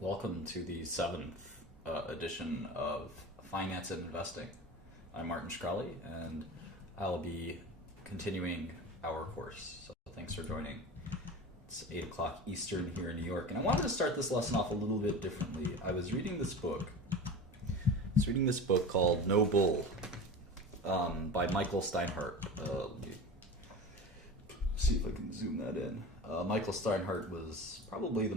Welcome to the seventh edition of Finance and Investing. I'm Martin Shkreli, and I'll be continuing our course. So thanks for joining. It's 8 o'clock Eastern here in New York, and I wanted to start this lesson off a little bit differently. I was reading this book. Called No Bull by Michael Steinhardt. Let me see if I can zoom that in. Michael Steinhardt was probably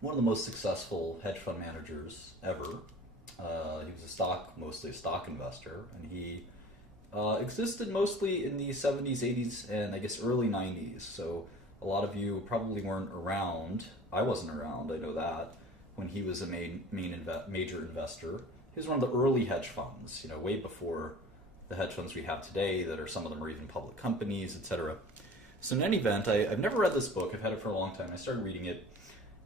one of the most successful hedge fund managers ever. He was mostly a stock investor, and he existed mostly in the 70s, 80s, and I guess early 90s. So a lot of you probably weren't around. I wasn't around, I know that, when he was a major investor. He was one of the early hedge funds, way before the hedge funds we have today, that some of them are even public companies, etc. So in any event, I've never read this book. I've had it for a long time. I started reading it,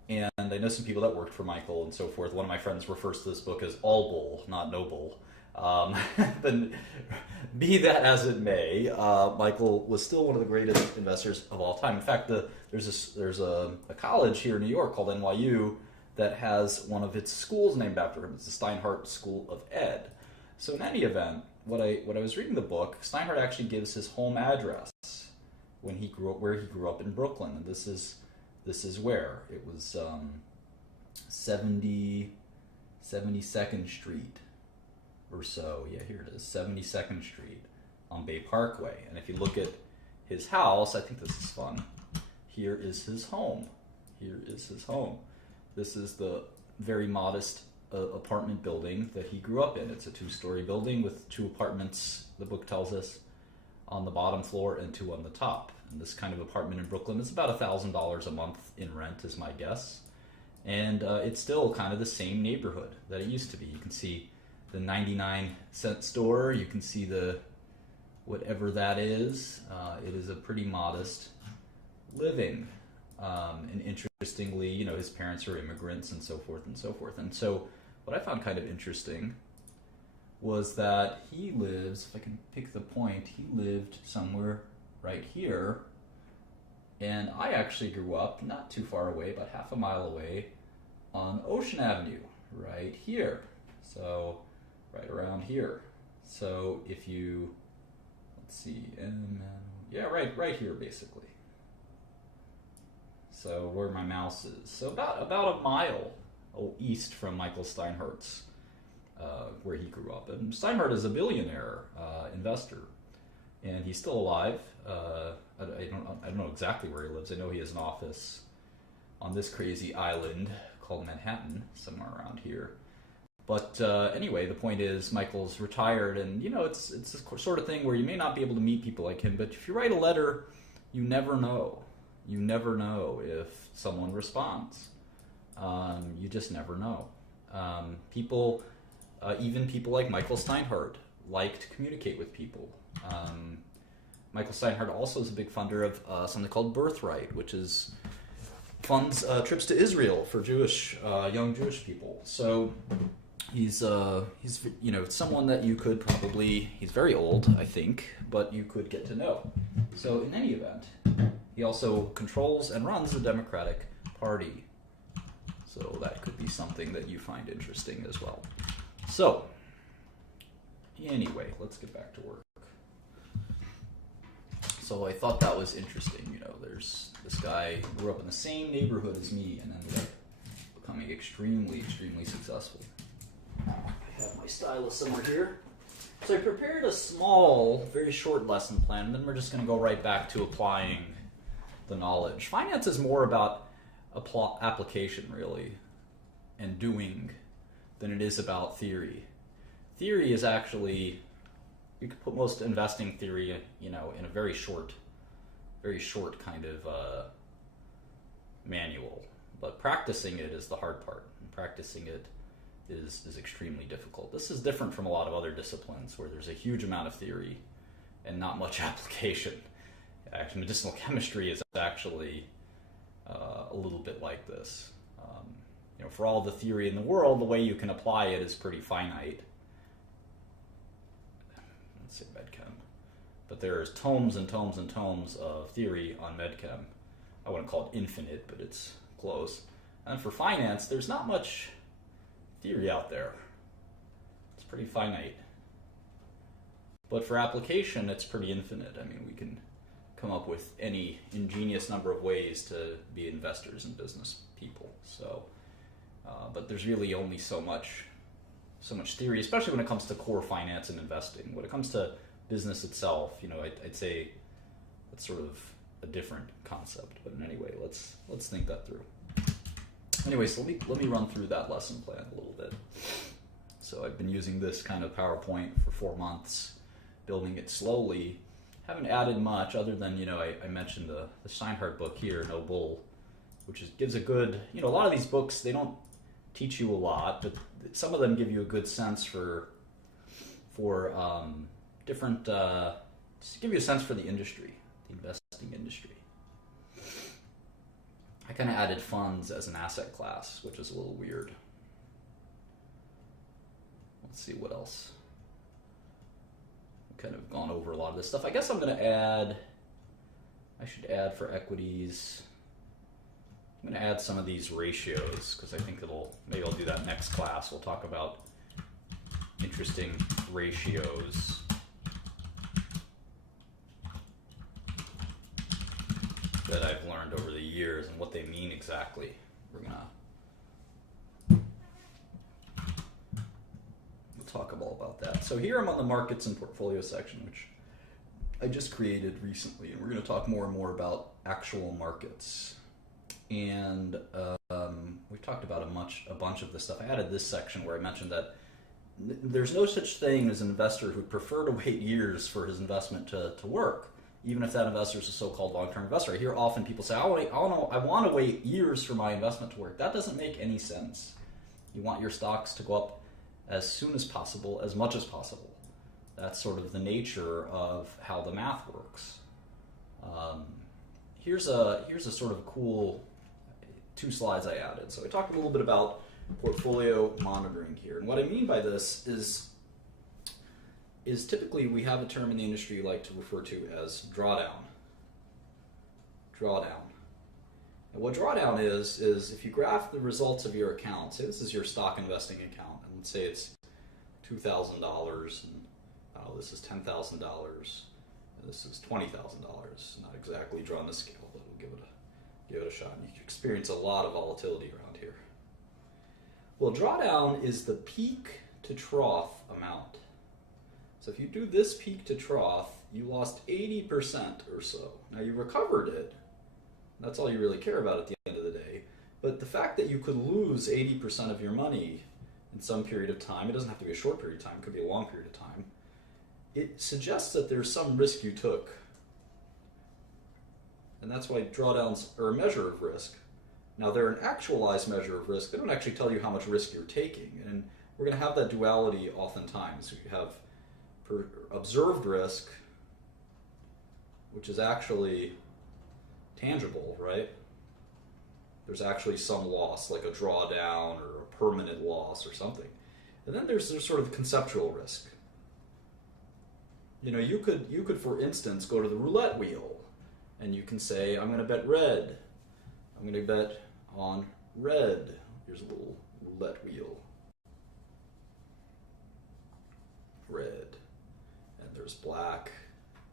and I know some people that worked for Michael and so forth. One of my friends refers to this book as All Bull, not No Bull. But be that as it may, Michael was still one of the greatest investors of all time. In fact, there's a college here in New York called NYU that has one of its schools named after him. It's the Steinhardt School of Ed. So in any event, when I was reading the book, Steinhardt actually gives his home address where he grew up in Brooklyn, and this is where it was 72nd Street or so. Yeah, here it is, 72nd Street on Bay Parkway. And if you look at his house, I think this is fun. Here is his home. This is the very modest apartment building that he grew up in. It's a 2-story building with 2 apartments, the book tells us, on the bottom floor and 2 on the top. And this kind of apartment in Brooklyn is about $1,000 a month in rent, is my guess. And it's still kind of the same neighborhood that it used to be. You can see the 99-cent store. You can see the whatever that is. It is a pretty modest living. And interestingly, his parents are immigrants and so forth and so forth. And so what I found kind of interesting was that he lives, if I can pick the point, he lived somewhere right here. And I actually grew up not too far away, about half a mile away on Ocean Avenue, right here. So right around here. So if you, let's see, right here basically. So where my mouse is. So about a mile east from Michael Steinhardt's, where he grew up. And Steinhardt is a billionaire investor, and he's still alive. I don't know exactly where he lives. I know he has an office on this crazy island called Manhattan, somewhere around here. But anyway, the point is, Michael's retired, and it's this sort of thing where you may not be able to meet people like him, but if you write a letter, you never know. You never know if someone responds. You just never know. Even people like Michael Steinhardt like to communicate with people. Michael Steinhardt also is a big funder of something called Birthright, which funds trips to Israel for young Jewish people. So he's someone that you could probably, he's very old, I think, but you could get to know. So in any event, he also controls and runs the Democratic Party. So that could be something that you find interesting as well. So, anyway, let's get back to work. So I thought that was interesting. There's this guy who grew up in the same neighborhood as me and ended up becoming extremely, extremely successful. I have my stylus somewhere here. So I prepared a small, very short lesson plan, and then we're just going to go right back to applying the knowledge. Finance is more about application, really, and doing, than it is about theory. Theory is actually, you could put most investing theory, in a very short kind of manual. But practicing it is the hard part. And practicing it is extremely difficult. This is different from a lot of other disciplines where there's a huge amount of theory and not much application. Actually, medicinal chemistry is actually a little bit like this. For all the theory in the world, the way you can apply it is pretty finite. Let's say medchem. But there's tomes and tomes and tomes of theory on medchem. I wouldn't call it infinite, but it's close. And for finance, there's not much theory out there. It's pretty finite. But for application, it's pretty infinite. I mean, we can come up with any ingenious number of ways to be investors and business people. So, but there's really only so much theory, especially when it comes to core finance and investing. When it comes to business itself, I'd say that's sort of a different concept. But anyway, let's think that through. Anyway, so let me run through that lesson plan a little bit. So I've been using this kind of PowerPoint for 4 months, building it slowly. Haven't added much other than, I mentioned the Steinhardt book here, No Bull, which gives a good, a lot of these books, they don't teach you a lot, but some of them give you a good sense for different, just give you a sense for the industry, the investing industry. I kind of added funds as an asset class, which is a little weird. Let's see what else. I've kind of gone over a lot of this stuff. I guess I'm going to add, I should add for equities, I'm going to add some of these ratios because I think maybe I'll do that next class. We'll talk about interesting ratios. That I've learned over the years and what they mean exactly. We'll talk about that. So here I'm on the markets and portfolio section, which I just created recently, and we're going to talk more and more about actual markets. And we've talked about a bunch of this stuff. I added this section where I mentioned that there's no such thing as an investor who would prefer to wait years for his investment to work, even if that investor is a so-called long-term investor. I hear often people say, I want to wait years for my investment to work. That doesn't make any sense. You want your stocks to go up as soon as possible, as much as possible. That's sort of the nature of how the math works. Here's a sort of cool 2 slides I added. So I talked a little bit about portfolio monitoring here. And what I mean by this is typically we have a term in the industry you like to refer to as drawdown. Drawdown. And what drawdown is if you graph the results of your account, say this is your stock investing account, and let's say it's $2,000, and this is $10,000, and this is $20,000. Not exactly drawn the scale, but we'll give it a shot. You can experience a lot of volatility around here. Well, drawdown is the peak to trough amount. So if you do this peak to trough, you lost 80% or so. Now you recovered it. That's all you really care about at the end of the day. But the fact that you could lose 80% of your money in some period of time, it doesn't have to be a short period of time, it could be a long period of time, it suggests that there's some risk you took. And that's why drawdowns are a measure of risk. Now they're an actualized measure of risk. They don't actually tell you how much risk you're taking. And we're going to have that duality oftentimes. You have observed risk, which is actually tangible, right? There's actually some loss, like a drawdown or a permanent loss or something. And then there's sort of conceptual risk. You could, for instance, go to the roulette wheel, and you can say, I'm going to bet red. I'm going to bet on red. Here's a little roulette wheel. Red. And there's black.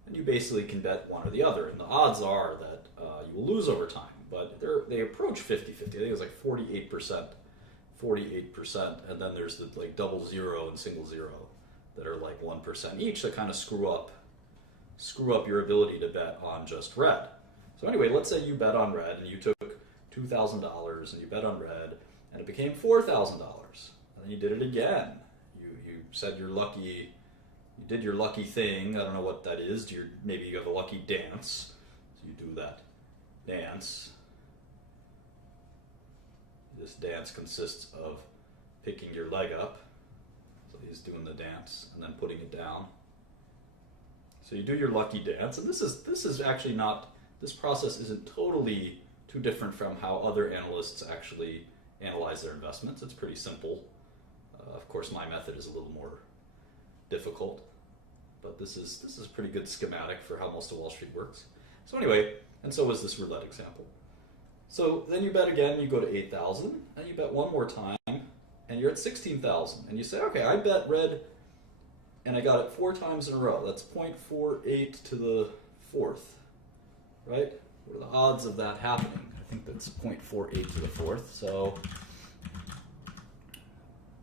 And you basically can bet one or the other. And the odds are that you will lose over time. But they approach 50-50. I think it's like 48%. 48%. And then there's the double zero and single zero that are like 1% each that kind of screw up your ability to bet on just red. So anyway, let's say you bet on red and you took $2,000 and you bet on red and it became $4,000. And then you did it again. You said you're lucky, you did your lucky thing. I don't know what that is. Maybe you have a lucky dance. So you do that dance. This dance consists of picking your leg up. So he's doing the dance and then putting it down. So you do your lucky dance, and this is actually not, this process isn't totally too different from how other analysts actually analyze their investments. It's pretty simple. Of course, my method is a little more difficult, but this is a pretty good schematic for how most of Wall Street works. So anyway, and so was this roulette example. So then you bet again, you go to 8,000, and you bet one more time, and you're at 16,000. And you say, okay, I bet red, and I got it 4 times in a row. That's 0.48 to the fourth, right? What are the odds of that happening? I think that's 0.48 to the fourth. So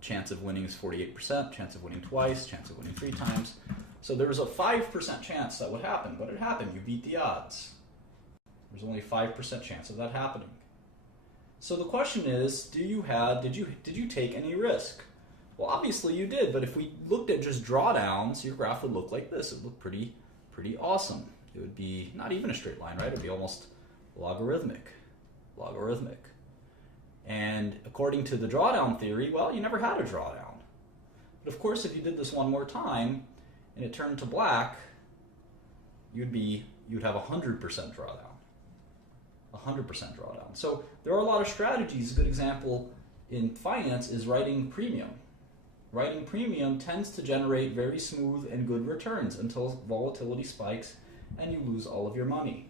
chance of winning is 48%, chance of winning twice, chance of winning 3 times. So there's a 5% chance that would happen, but it happened. You beat the odds. There's only a 5% chance of that happening. So the question is, did you take any risk? Well, obviously you did, but if we looked at just drawdowns, your graph would look like this. It would look pretty awesome. It would be not even a straight line, right? It would be almost logarithmic. And according to the drawdown theory, well, you never had a drawdown. But of course, if you did this one more time and it turned to black, you'd have 100% drawdown. 100% drawdown. So there are a lot of strategies. A good example in finance is writing premium. Writing premium tends to generate very smooth and good returns until volatility spikes and you lose all of your money.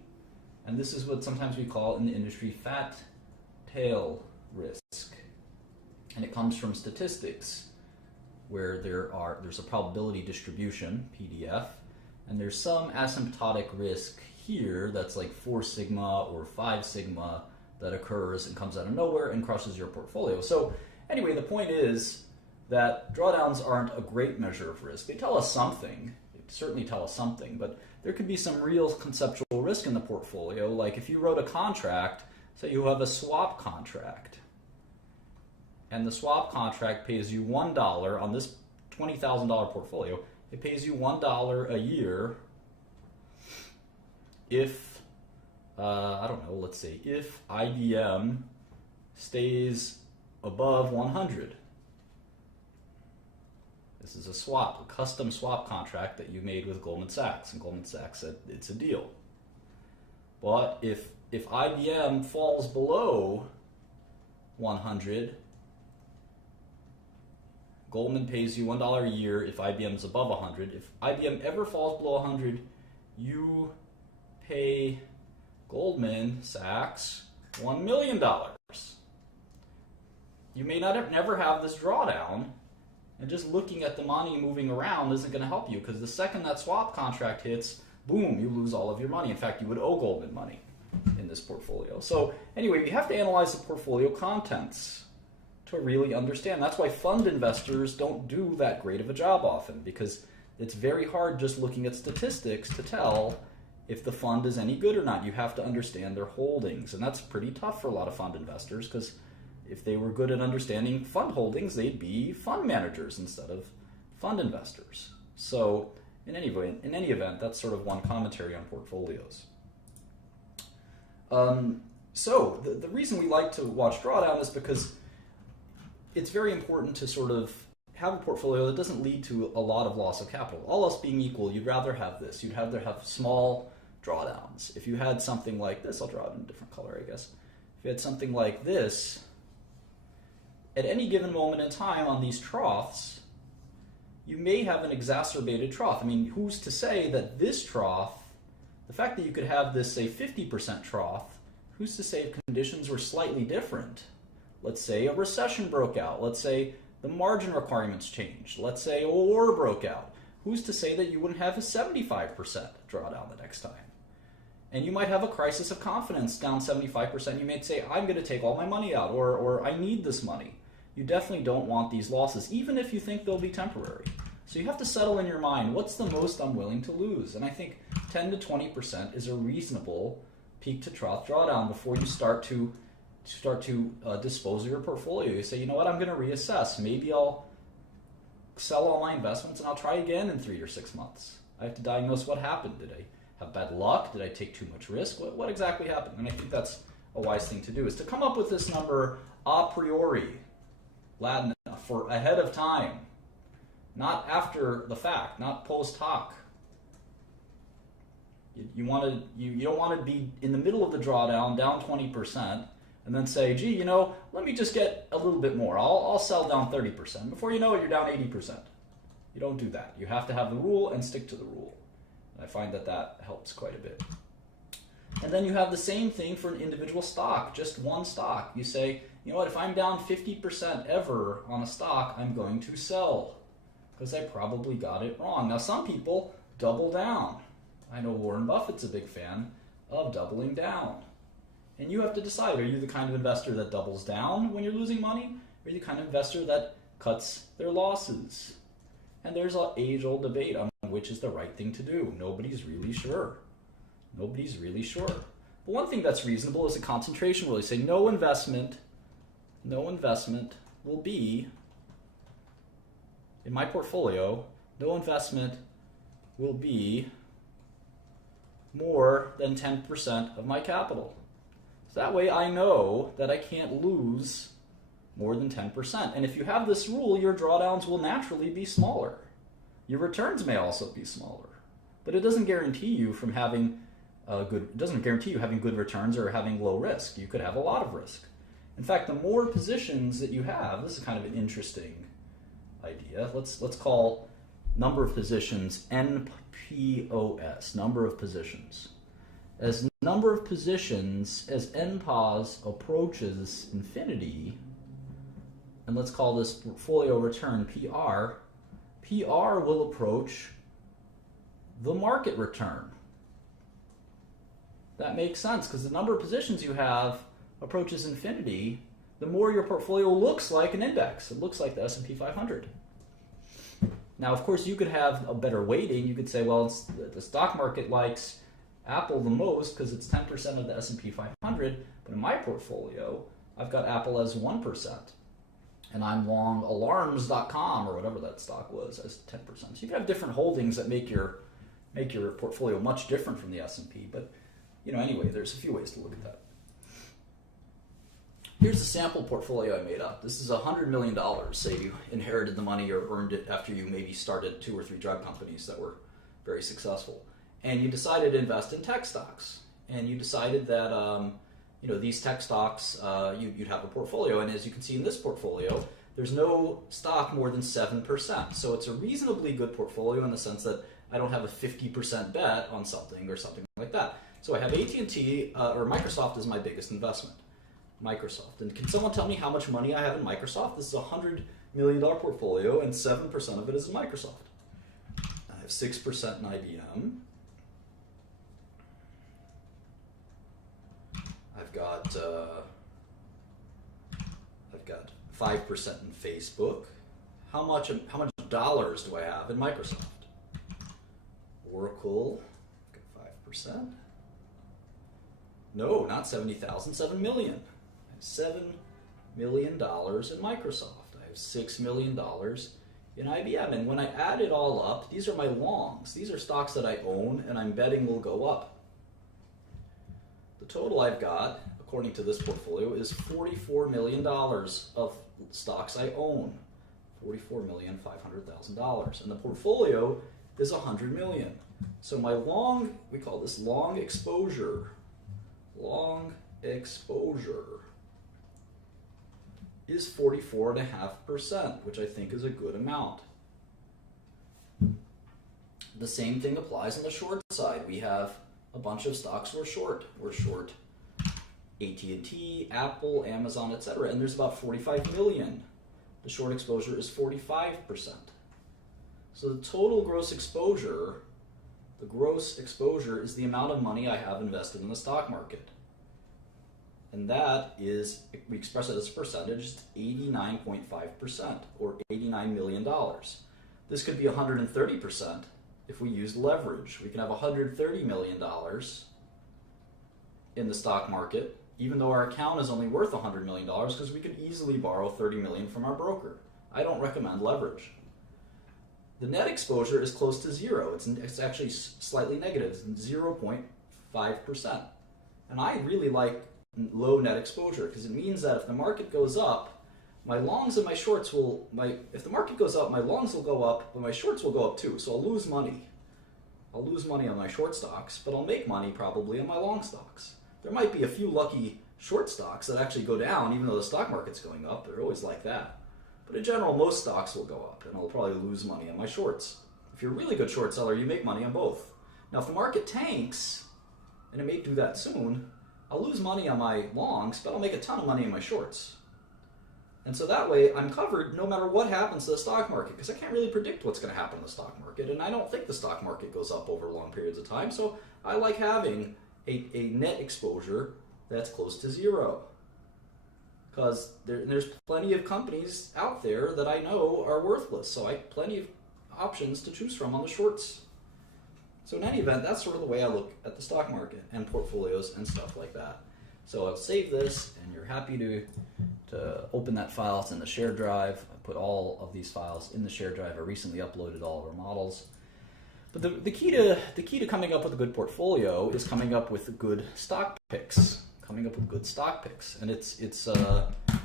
And this is what sometimes we call in the industry fat tail risk. And it comes from statistics where there's a probability distribution, PDF, and there's some asymptotic risk here that's like 4 sigma or 5 sigma that occurs and comes out of nowhere and crushes your portfolio. So anyway, the point is that drawdowns aren't a great measure of risk. They tell us something. They certainly tell us something, but there could be some real conceptual risk in the portfolio. Like if you wrote a contract, say you have a swap contract, and the swap contract pays you $1 on this $20,000 portfolio. It pays you $1 a year if, I don't know, let's say if IBM stays above 100. This is a swap, a custom swap contract that you made with Goldman Sachs, and Goldman Sachs said it's a deal. But if IBM falls below 100, Goldman pays you $1 a year if IBM is above 100. If IBM ever falls below 100, you pay Goldman Sachs $1 million. You may never have this drawdown, and just looking at the money moving around isn't going to help you, because the second that swap contract hits, boom, you lose all of your money. In fact, you would owe Goldman money in this portfolio. So anyway, you have to analyze the portfolio contents to really understand. That's why fund investors don't do that great of a job often, because it's very hard just looking at statistics to tell if the fund is any good or not. You have to understand their holdings, and that's pretty tough for a lot of fund investors, because if they were good at understanding fund holdings, they'd be fund managers instead of fund investors. So in any event, that's sort of one commentary on portfolios. So the reason we like to watch drawdown is because it's very important to sort of have a portfolio that doesn't lead to a lot of loss of capital. All else being equal, you'd rather have this. You'd rather have small drawdowns. If you had something like this, I'll draw it in a different color, I guess. If you had something like this, at any given moment in time on these troughs, you may have an exacerbated trough. I mean, who's to say that this trough, the fact that you could have this, say, 50% trough, who's to say if conditions were slightly different? Let's say a recession broke out. Let's say the margin requirements changed. Let's say a war broke out. Who's to say that you wouldn't have a 75% drawdown the next time? And you might have a crisis of confidence down 75%. You may say, I'm going to take all my money out, or I need this money. You definitely don't want these losses, even if you think they'll be temporary. So you have to settle in your mind, what's the most I'm willing to lose? And I think 10 to 20% is a reasonable peak to trough drawdown before you start to dispose of your portfolio. You say, you know what, I'm going to reassess. Maybe I'll sell all my investments and I'll try again in 3 or 6 months. I have to diagnose what happened. Did I have bad luck? Did I take too much risk? What exactly happened? And I think that's a wise thing to do, is to come up with this number a priori, Latin, for ahead of time, not after the fact, not post hoc. You don't want to be in the middle of the drawdown, down 20%, and then say, gee, you know, let me just get a little bit more. I'll sell down 30%. Before you know it, you're down 80%. You don't do that. You have to have the rule and stick to the rule. And I find that helps quite a bit. And then you have the same thing for an individual stock, just one stock. You say, you know what, if I'm down 50% ever on a stock, I'm going to sell because I probably got it wrong. Now, some people double down. I know Warren Buffett's a big fan of doubling down. And you have to decide, are you the kind of investor that doubles down when you're losing money? Or are you the kind of investor that cuts their losses? And there's an age-old debate on which is the right thing to do. Nobody's really sure. Nobody's really sure. But one thing that's reasonable is a concentration rule. You say no investment will be, in my portfolio, no investment will be more than 10% of my capital. So that way I know that I can't lose more than 10%. And if you have this rule, your drawdowns will naturally be smaller. Your returns may also be smaller. But it doesn't guarantee you from having good returns or having low risk. You could have a lot of risk. In fact, the more positions that you have, this is kind of an interesting idea. Let's call number of positions NPOS, number of positions. As NPOS approaches infinity, and let's call this portfolio return PR, PR will approach the market return. That makes sense because the number of positions you have approaches infinity, the more your portfolio looks like an index. It looks like the S&P 500. Now, of course, you could have a better weighting. You could say, well, the stock market likes Apple the most because it's 10% of the S&P 500, but in my portfolio, I've got Apple as 1%. And I'm long alarms.com or whatever that stock was as 10%. So you can have different holdings that make your portfolio much different from the S&P, but anyway, there's a few ways to look at that. Here's the sample portfolio I made up. This is $100 million. Say you inherited the money or earned it after you maybe started 2 or 3 drug companies that were very successful. And you decided to invest in tech stocks. And you decided that these tech stocks, you'd have a portfolio. And as you can see in this portfolio, there's no stock more than 7%. So it's a reasonably good portfolio in the sense that I don't have a 50% bet on something or something like that. So I have AT&T or Microsoft as my biggest investment. Microsoft. And can someone tell me how much money I have in Microsoft? This is a $100 million portfolio, and 7% of it is in Microsoft. I have 6% in IBM. I've got 5% in Facebook. How much dollars do I have in Microsoft? Oracle, I've got 5%. No, not 70,000, 7 million. I have $7 million in Microsoft. I have $6 million in IBM. And when I add it all up, these are my longs. These are stocks that I own and I'm betting will go up. The total I've got, according to this portfolio, is $44 million of stocks I own. $44,500,000. And the portfolio is $100 million. So my long, we call this long exposure. Long exposure is 44.5%, which I think is a good amount. The same thing applies on the short side. We have a bunch of stocks we're short. We're short AT&T, Apple, Amazon, etc. And there's about 45 million. The short exposure is 45%. So the total gross exposure, the gross exposure is the amount of money I have invested in the stock market. And that is, we express it as a percentage, it's 89.5% or $89 million. This could be 130% if we use leverage. We can have $130 million in the stock market, even though our account is only worth $100 million because we could easily borrow $30 million from our broker. I don't recommend leverage. The net exposure is close to zero. It's actually slightly negative, it's 0.5%. And I really like low net exposure because it means that if the market goes up, my longs and my shorts will, if the market goes up, my longs will go up, but my shorts will go up too. So I'll lose money. I'll lose money on my short stocks, but I'll make money probably on my long stocks. There might be a few lucky short stocks that actually go down even though the stock market's going up. They're always like that. But in general, most stocks will go up, and I'll probably lose money on my shorts. If you're a really good short seller, you make money on both. Now, if the market tanks, and it may do that soon, I'll lose money on my longs, but I'll make a ton of money in my shorts. And so that way, I'm covered no matter what happens to the stock market, because I can't really predict what's going to happen in the stock market, and I don't think the stock market goes up over long periods of time, so I like having a net exposure that's close to zero. Because there's plenty of companies out there that I know are worthless, so I have plenty of options to choose from on the shorts. So in any event, that's sort of the way I look at the stock market and portfolios and stuff like that. So I'll save this, and you're happy to open that file. It's in the share drive. I put all of these files in the share drive. I recently uploaded all of our models. But the key to coming up with a good portfolio is coming up with good stock picks. And it's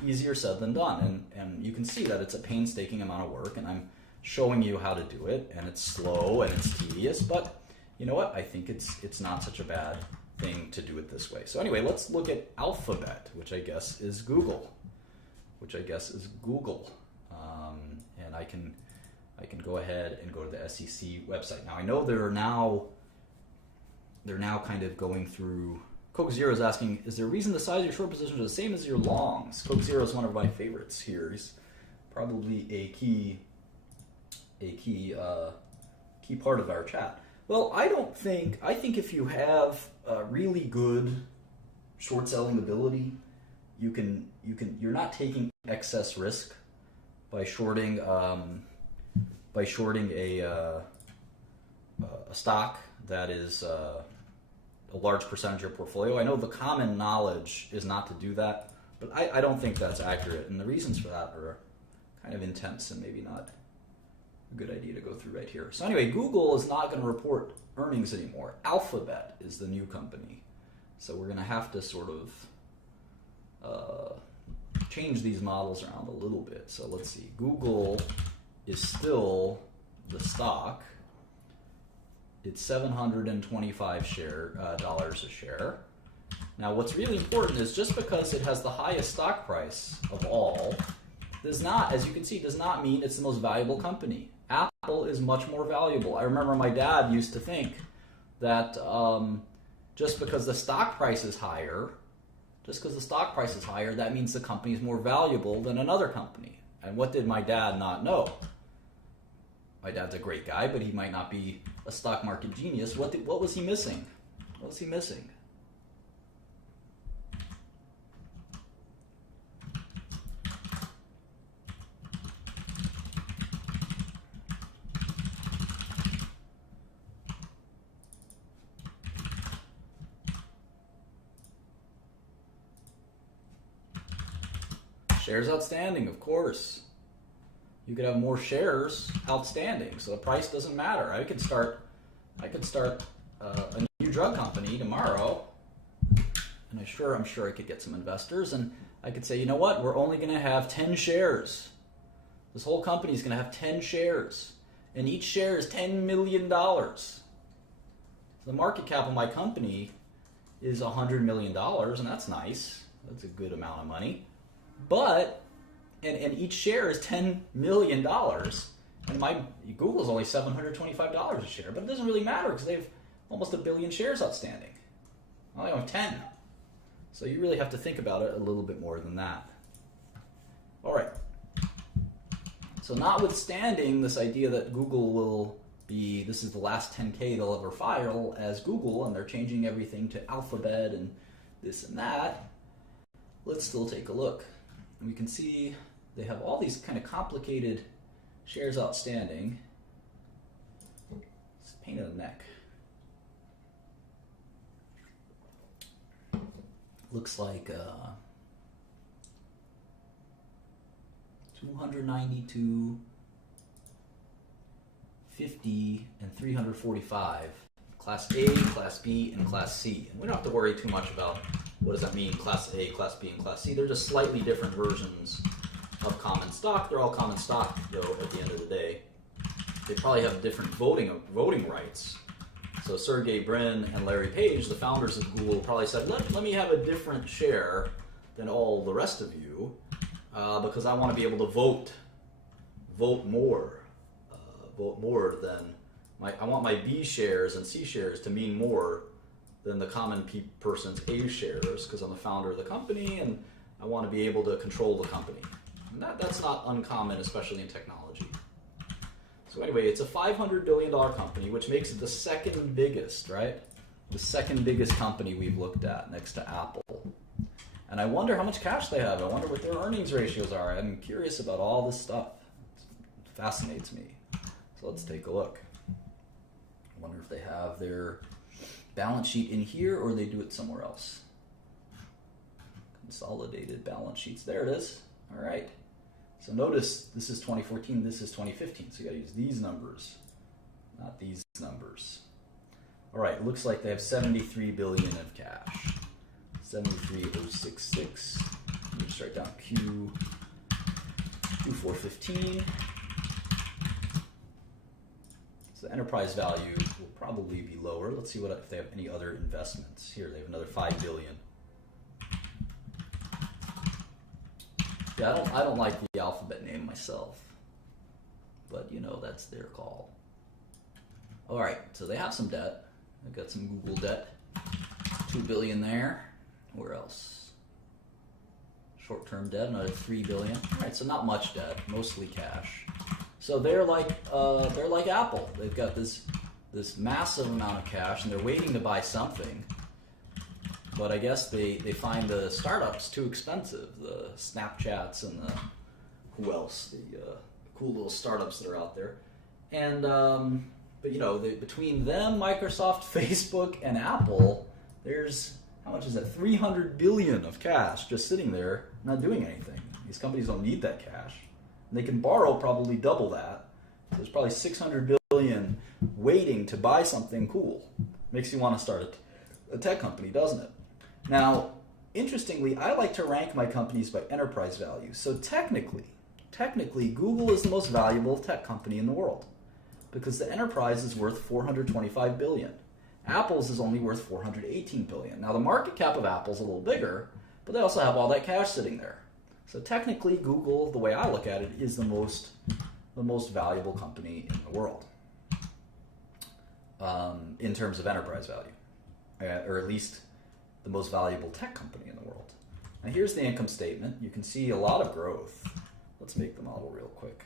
easier said than done. And you can see that it's a painstaking amount of work, and I'm showing you how to do it, and it's slow and it's tedious, but you know what? I think it's not such a bad thing to do it this way. So anyway, let's look at Alphabet, which I guess is Google. And I can go ahead and go to the SEC website. Now I know they're now kind of going through. Coke Zero is asking, is there a reason the size of your short position is the same as your longs? Coke Zero is one of my favorites here. He's probably a key part of our chat. Well, I think if you have really good short selling ability, you're not taking excess risk by shorting a stock that is a large percentage of your portfolio. I know the common knowledge is not to do that, but I don't think that's accurate, and the reasons for that are kind of intense and maybe not a good idea to go through right here. So anyway, Google is not going to report earnings anymore. Alphabet is the new company. So we're going to have to sort of change these models around a little bit. So let's see. Google is still the stock. It's $725 dollars a share. Now what's really important is just because it has the highest stock price of all does not, as you can see, does not mean it's the most valuable company. Apple is much more valuable. I remember my dad used to think that just because the stock price is higher, that means the company is more valuable than another company. And what did my dad not know? My dad's a great guy, but he might not be a stock market genius. What was he missing? What was he missing? Shares outstanding, of course. You could have more shares outstanding, so the price doesn't matter. I could start a new drug company tomorrow, and I'm sure I could get some investors, and I could say, you know what? We're only going to have 10 shares. This whole company is going to have 10 shares, and each share is $10 million. So the market cap of my company is $100 million, and that's nice. That's a good amount of money. But, and each share is $10 million, and my Google's only $725 a share, but it doesn't really matter because they have almost 1 billion shares outstanding. I only have 10. So you really have to think about it a little bit more than that. All right. So notwithstanding this idea that Google will be, this is the last 10K they'll ever file as Google, and they're changing everything to Alphabet and this and that, let's still take a look. And we can see they have all these kind of complicated shares outstanding. It's a pain in the neck. Looks like 292, 50, and 345. Class A, Class B, and Class C. And we don't have to worry too much about what does that mean, Class A, Class B, and Class C. They're just slightly different versions of common stock. They're all common stock, though, at the end of the day. They probably have different voting rights. So Sergey Brin and Larry Page, the founders of Google, probably said, let me have a different share than all the rest of you because I want to be able to vote more than I want my B shares and C shares to mean more than the common person's A shares because I'm the founder of the company and I want to be able to control the company. And that's not uncommon, especially in technology. So anyway, it's a $500 billion company, which makes it the second biggest, right? The second biggest company we've looked at next to Apple. And I wonder how much cash they have. I wonder what their earnings ratios are. I'm curious about all this stuff. It fascinates me. So let's take a look. I wonder if they have their balance sheet in here or they do it somewhere else. Consolidated balance sheets. There it is. All right. So notice this is 2014, this is 2015. So you got to use these numbers, not these numbers. All right, looks like they have 73 billion of cash. 73,066. Let me just write down Q415. So the enterprise value will probably be lower. Let's see if they have any other investments. Here, they have another 5 billion. Yeah, I don't like the alphabet name myself, but you know, that's their call. All right, so they have some debt. They've got some Google debt, 2 billion there. Where else? Short-term debt, another 3 billion. All right, so not much debt, mostly cash. So they're like Apple. They've got this massive amount of cash, and they're waiting to buy something. But I guess they find the startups too expensive, the Snapchats and the who else, the cool little startups that are out there. And but you know, between them, Microsoft, Facebook, and Apple, there's how much is that? 300 billion of cash just sitting there, not doing anything. These companies don't need that cash, and they can borrow probably double that. So there's probably 600 billion waiting to buy something cool. Makes you want to start a tech company, doesn't it? Now, interestingly, I like to rank my companies by enterprise value. So technically, Google is the most valuable tech company in the world because the enterprise is worth 425 billion. Apple's is only worth 418 billion. Now, the market cap of Apple's a little bigger, but they also have all that cash sitting there. So technically, Google, the way I look at it, is the most valuable company in the world in terms of enterprise value, or at least the most valuable tech company in the world. Now here's the income statement. You can see a lot of growth. Let's make the model real quick.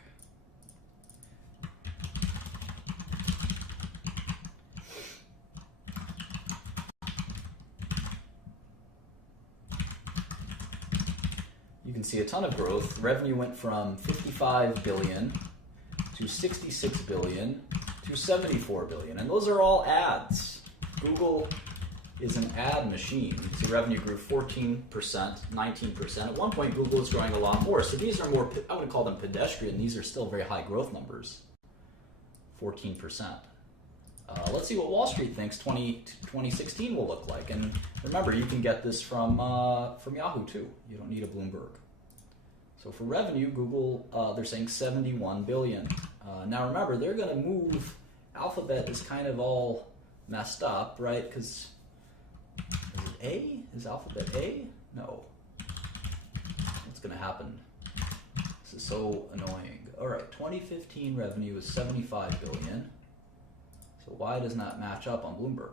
You can see a ton of growth. Revenue went from 55 billion to 66 billion to 74 billion. And those are all ads. Google is an ad machine. You see revenue grew 14%, 19%. At one point, Google was growing a lot more. So these are more, I wouldn't call them pedestrian. These are still very high growth numbers, 14%. Let's see what Wall Street thinks 2016 will look like. And remember, you can get this from Yahoo too. You don't need a Bloomberg. So for revenue, Google, they're saying 71 billion. Now remember, they're going to move. Alphabet is kind of all messed up, right? Because is it A? Is Alphabet A? No. What's going to happen? This is so annoying. All right, 2015 revenue is 75 billion. So why does not match up on Bloomberg?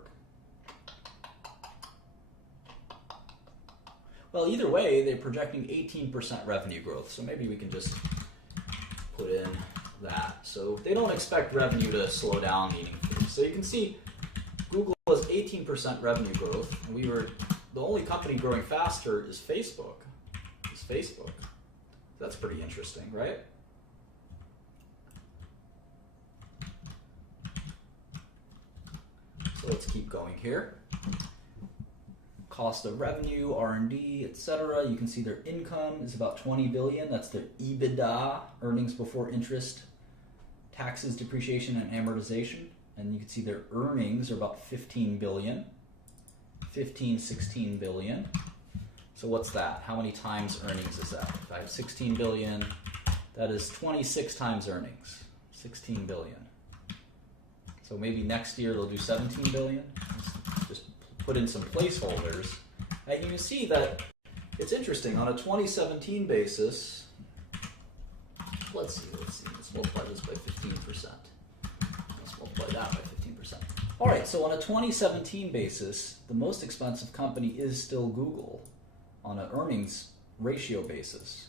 Well, either way, they're projecting 18% revenue growth. So maybe we can just put in that. So they don't expect revenue to slow down meaningfully. So you can see Google has 18% revenue growth, and the only company growing faster is Facebook. That's pretty interesting, right? So let's keep going here. Cost of revenue, R&D, etc. You can see their income is about 20 billion. That's their EBITDA, earnings before interest, taxes, depreciation, and amortization. And you can see their earnings are about 15 billion, 16 billion. So what's that? How many times earnings is that? If I have 16 billion, that is 26 times earnings, 16 billion. So maybe next year they'll do 17 billion. Just put in some placeholders. And you can see that it's interesting. On a 2017 basis, let's see. Let's multiply this by 15%. Let's multiply that by 15%. All right, so on a 2017 basis, the most expensive company is still Google on an earnings ratio basis.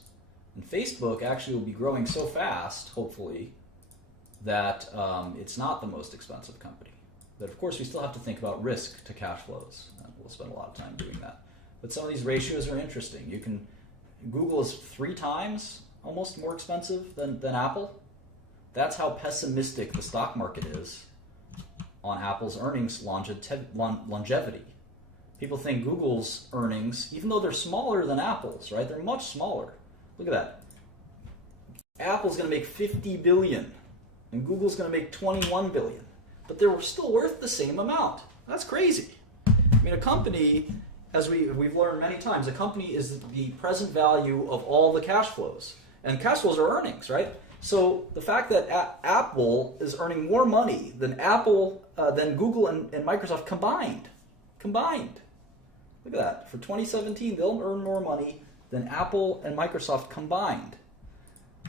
And Facebook actually will be growing so fast, hopefully, that it's not the most expensive company. But of course, we still have to think about risk to cash flows. We'll spend a lot of time doing that. But some of these ratios are interesting. Google is 3 times almost more expensive than Apple. That's how pessimistic the stock market is on Apple's earnings longevity. People think Google's earnings, even though they're smaller than Apple's, right? They're much smaller. Look at that. Apple's going to make $50 billion, and Google's going to make $21 billion. But they're still worth the same amount. That's crazy. I mean, a company, as we've learned many times, a company is the present value of all the cash flows. And cash flows are earnings, right? So the fact that Apple is earning more money than Google and Microsoft combined. Look at that. For 2017, they'll earn more money than Apple and Microsoft combined.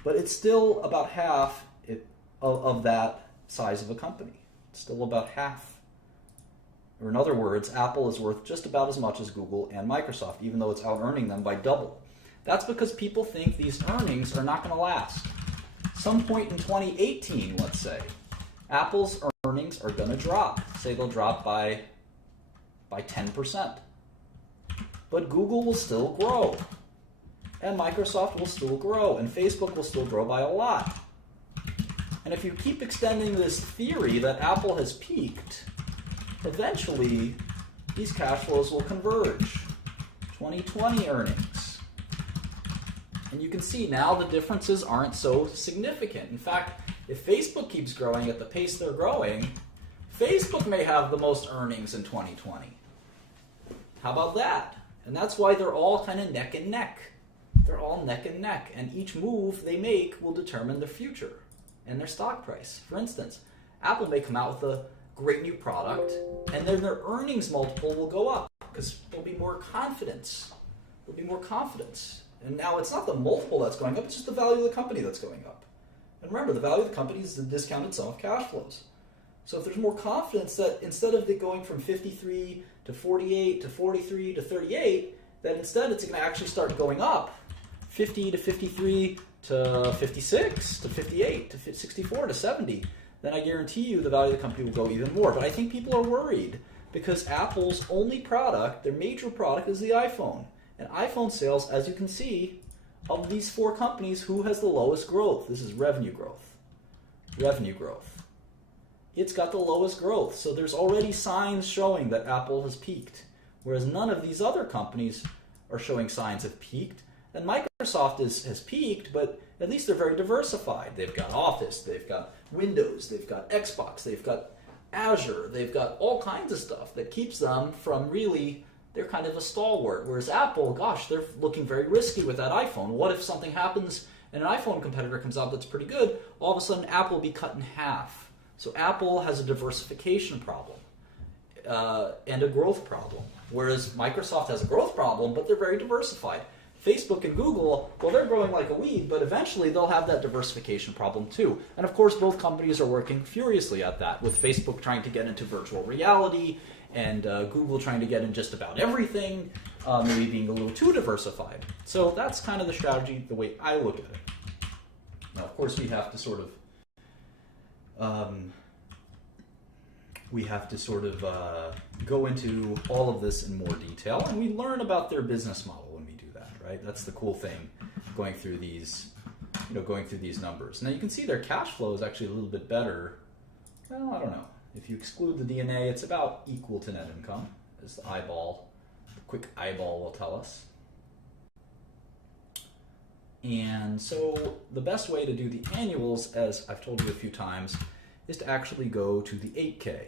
But it's still about half of that size of a company. It's still about half. Or in other words, Apple is worth just about as much as Google and Microsoft, even though it's out-earning them by double. That's because people think these earnings are not going to last. Some point in 2018, let's say, Apple's earnings are going to drop. Say they'll drop by 10%. But Google will still grow. And Microsoft will still grow. And Facebook will still grow by a lot. And if you keep extending this theory that Apple has peaked, eventually these cash flows will converge. 2020 earnings. And you can see now the differences aren't so significant. In fact, if Facebook keeps growing at the pace they're growing, Facebook may have the most earnings in 2020. How about that? And that's why they're all kind of neck and neck. They're all neck and neck. And each move they make will determine their future and their stock price. For instance, Apple may come out with a great new product, and then their earnings multiple will go up because there'll be more confidence. There'll be more confidence. And now it's not the multiple that's going up, it's just the value of the company that's going up. And remember, the value of the company is the discounted sum of cash flows. So if there's more confidence that instead of it going from 53 to 48 to 43 to 38, that instead it's going to actually start going up 50 to 53 to 56 to 58 to 64 to 70, then I guarantee you the value of the company will go even more. But I think people are worried because Apple's only product, their major product, is the iPhone. And iPhone sales, as you can see, of these 4 companies, who has the lowest growth? This is revenue growth. Revenue growth. It's got the lowest growth. So there's already signs showing that Apple has peaked, whereas none of these other companies are showing signs of peaked. And Microsoft has peaked, but at least they're very diversified. They've got Office, they've got Windows, they've got Xbox, they've got Azure, they've got all kinds of stuff that keeps them from really, they're kind of a stalwart. Whereas Apple, gosh, they're looking very risky with that iPhone. What if something happens and an iPhone competitor comes out that's pretty good? All of a sudden, Apple will be cut in half. So Apple has a diversification problem and a growth problem. Whereas Microsoft has a growth problem, but they're very diversified. Facebook and Google, well, they're growing like a weed, but eventually they'll have that diversification problem too. And of course, both companies are working furiously at that, with Facebook trying to get into virtual reality and Google trying to get in just about everything, maybe being a little too diversified. So that's kind of the strategy, the way I look at it. Now, of course, we have to sort of go into all of this in more detail, and we learn about their business model when we do that, right? That's the cool thing, going through these numbers. Now you can see their cash flow is actually a little bit better. Well, I don't know. If you exclude the D&A, it's about equal to net income, as the quick eyeball will tell us. And so the best way to do the annuals, as I've told you a few times, is to actually go to the 8K.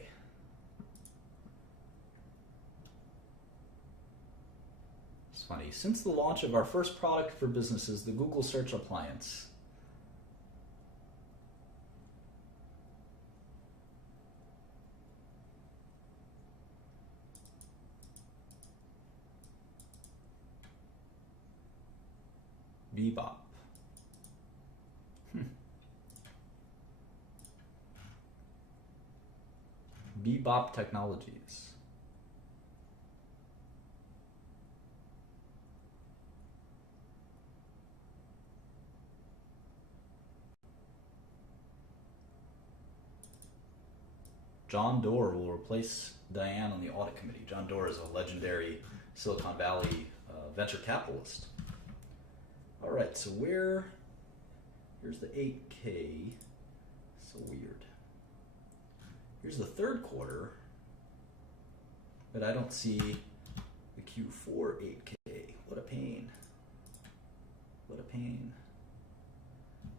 It's funny, since the launch of our first product for businesses, the Google Search Appliance, Bebop. Bebop Technologies. John Doerr will replace Diane on the audit committee. John Doerr is a legendary Silicon Valley venture capitalist. All right, so here's the 8K. So weird. Here's the third quarter, but I don't see the Q4 8K. What a pain. What a pain.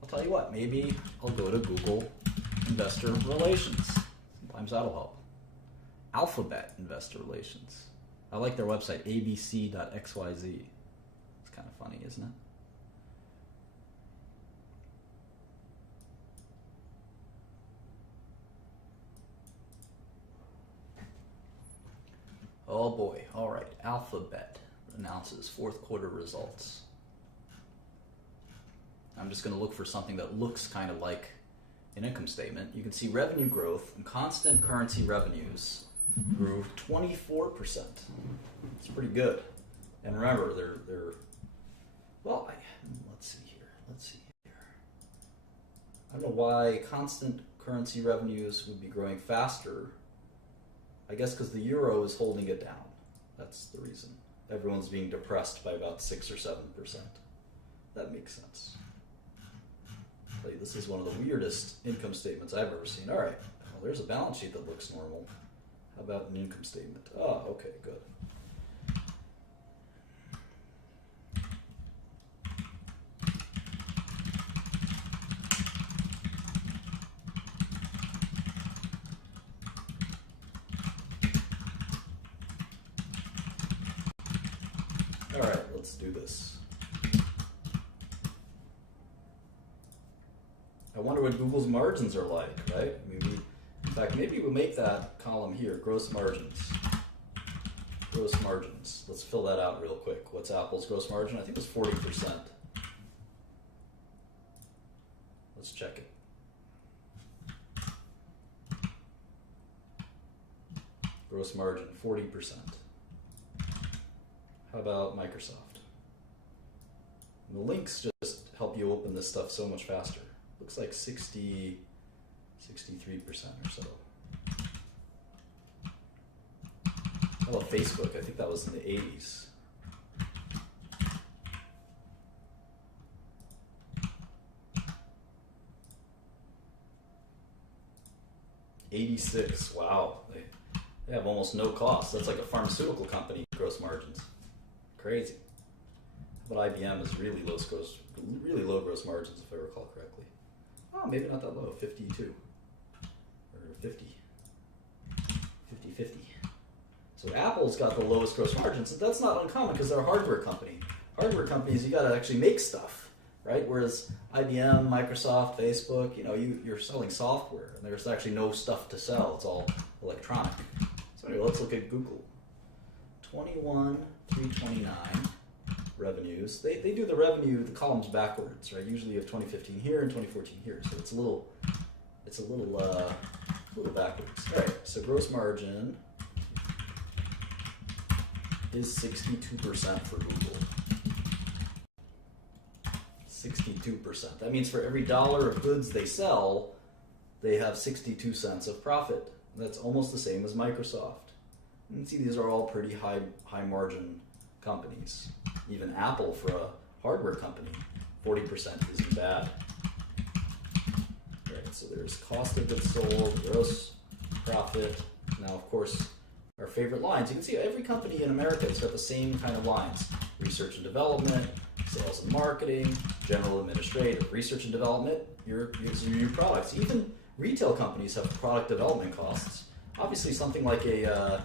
I'll tell you what, maybe I'll go to Google Investor Relations. Sometimes that'll help. Alphabet Investor Relations. I like their website, abc.xyz. It's kind of funny, isn't it? Oh boy, all right. Alphabet announces fourth quarter results. I'm just going to look for something that looks kind of like an income statement. You can see revenue growth and constant currency revenues grew 24%. It's pretty good. And remember, they're well, let's see here. I don't know why constant currency revenues would be growing faster. I guess because the euro is holding it down. That's the reason. Everyone's being depressed by about 6 or 7%. That makes sense. This is one of the weirdest income statements I've ever seen. All right, well, there's a balance sheet that looks normal. How about an income statement? Oh, okay, good. All right, let's do this. I wonder what Google's margins are like, right? I mean, in fact, maybe we'll make that column here, gross margins. Gross margins. Let's fill that out real quick. What's Apple's gross margin? I think it's 40%. Let's check it. Gross margin, 40%. How about Microsoft? And the links just help you open this stuff so much faster. Looks like 63% or so. How about Facebook? I think that was in the 80s. $86. Wow. They have almost no cost. That's like a pharmaceutical company gross margins. Crazy. But IBM is really low gross margins, if I recall correctly. Oh, maybe not that low, 52 or 50. 50-50. So Apple's got the lowest gross margins, and that's not uncommon because they're a hardware company. Hardware companies, you got to actually make stuff, right? Whereas IBM, Microsoft, Facebook, you're selling software, and there's actually no stuff to sell. It's all electronic. So anyway, let's look at Google. 21,329 revenues. They do the revenue, the columns backwards, right? Usually you have 2015 here and 2014 here, so it's a little backwards. All right, so gross margin is 62% for Google. 62%. That means for every dollar of goods they sell, they have 62 cents of profit. That's almost the same as Microsoft. You can see these are all pretty high margin companies. Even Apple, for a hardware company, 40% isn't bad. All right, so there's cost of goods sold, gross profit. Now, of course, our favorite lines. You can see every company in America has got the same kind of lines. Research and development, sales and marketing, general administrative, research and development, your new products. Even retail companies have product development costs. Obviously, something like a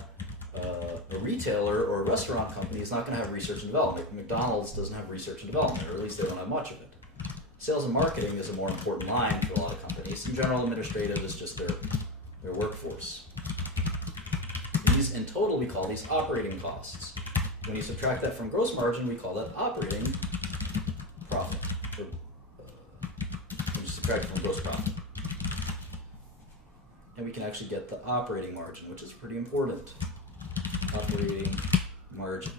retailer or a restaurant company is not going to have research and development. McDonald's doesn't have research and development, or at least they don't have much of it. Sales and marketing is a more important line for a lot of companies, and general administrative is just their workforce. These, in total, we call these operating costs. When you subtract that from gross margin, we call that operating profit. When you subtract it from gross profit. and we can actually get the operating margin, which is pretty important. Operating margin.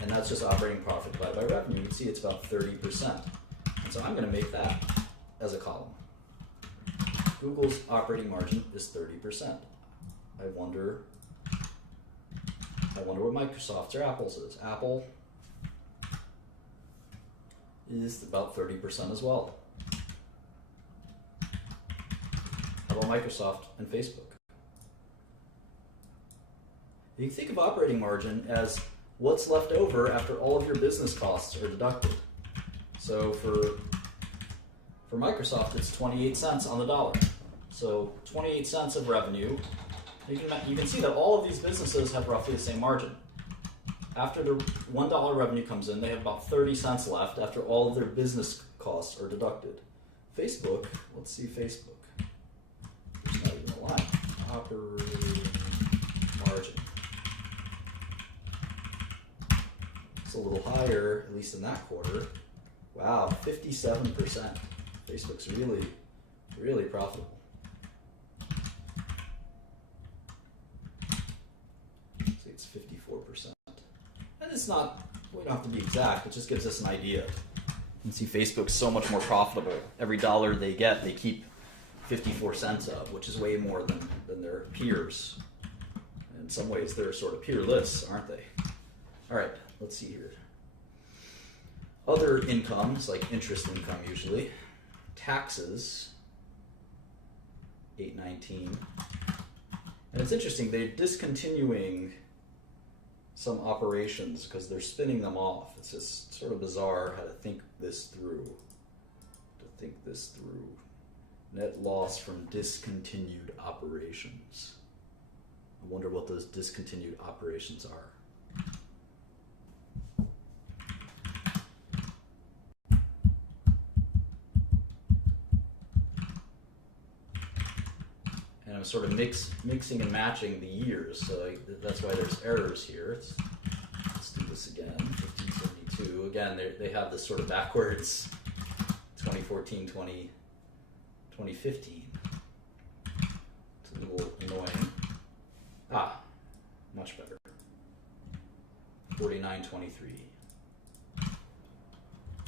And that's just operating profit divided by revenue. You can see it's about 30%. And so I'm going to make that as a column. Google's operating margin is 30%. I wonder what Microsoft's or Apple's is. Apple is about 30% as well. How about Microsoft and Facebook? You can think of operating margin as what's left over after all of your business costs are deducted. So for Microsoft, it's 28 cents on the dollar. So 28 cents of revenue. You can see that all of these businesses have roughly the same margin. After the $1 revenue comes in, they have about 30 cents left after all of their business costs are deducted. Facebook, let's see Facebook. There's not even a line. Operating margin. It's a little higher, at least in that quarter. Wow, 57%. Facebook's really, really profitable. See, it's 54%. And it's not, we don't have to be exact, it just gives us an idea. You can see Facebook's so much more profitable. Every dollar they get, they keep 54 cents of, which is way more than their peers. In some ways, they're sort of peerless, aren't they? All right, let's see here. Other incomes, like interest income usually. Taxes, 819. And it's interesting, they're discontinuing some operations because they're spinning them off. It's just sort of bizarre how to think this through. Net loss from discontinued operations. I wonder what those discontinued operations are. And I'm sort of mixing and matching the years, so that's why there's errors here. Let's do this again. 1572. Again, they have this sort of backwards 2014, 2015. It's a little annoying. Much better. 4923.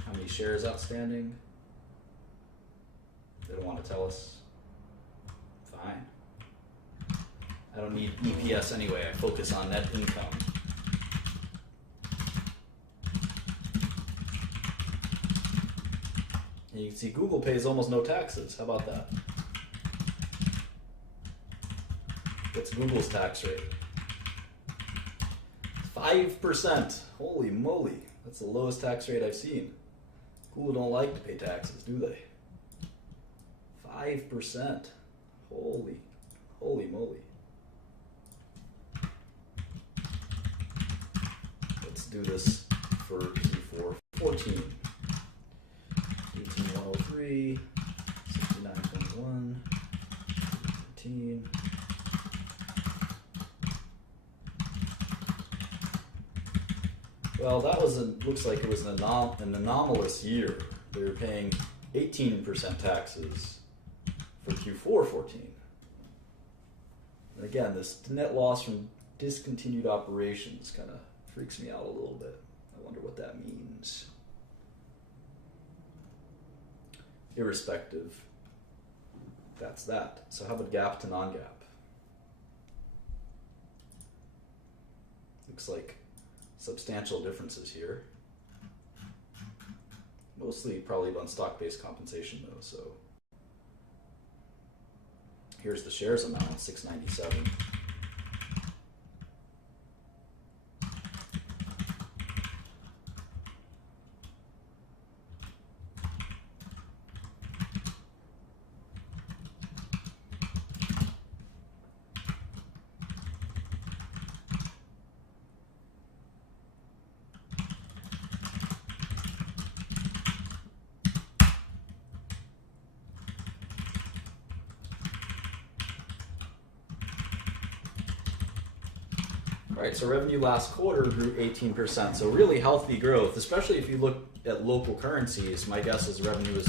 How many shares outstanding? They don't want to tell us. Fine. I don't need EPS anyway. I focus on net income. And you can see Google pays almost no taxes. How about that? What's Google's tax rate? 5%. Holy moly. That's the lowest tax rate I've seen. Google don't like to pay taxes, do they? 5%. Holy moly. Let's do this for Q4 14. 18103, 6921, 15. Well, that looks like it was an anomalous year. They were paying 18% taxes for Q4 14. And again, this net loss from discontinued operations kind of freaks me out a little bit. I wonder what that means. Irrespective, that's that. So how about GAAP to non-GAAP? Looks like substantial differences here. Mostly probably on stock-based compensation though, so. Here's the shares amount, 697. All right, so revenue last quarter grew 18%, so really healthy growth, especially if you look at local currencies. My guess is revenue is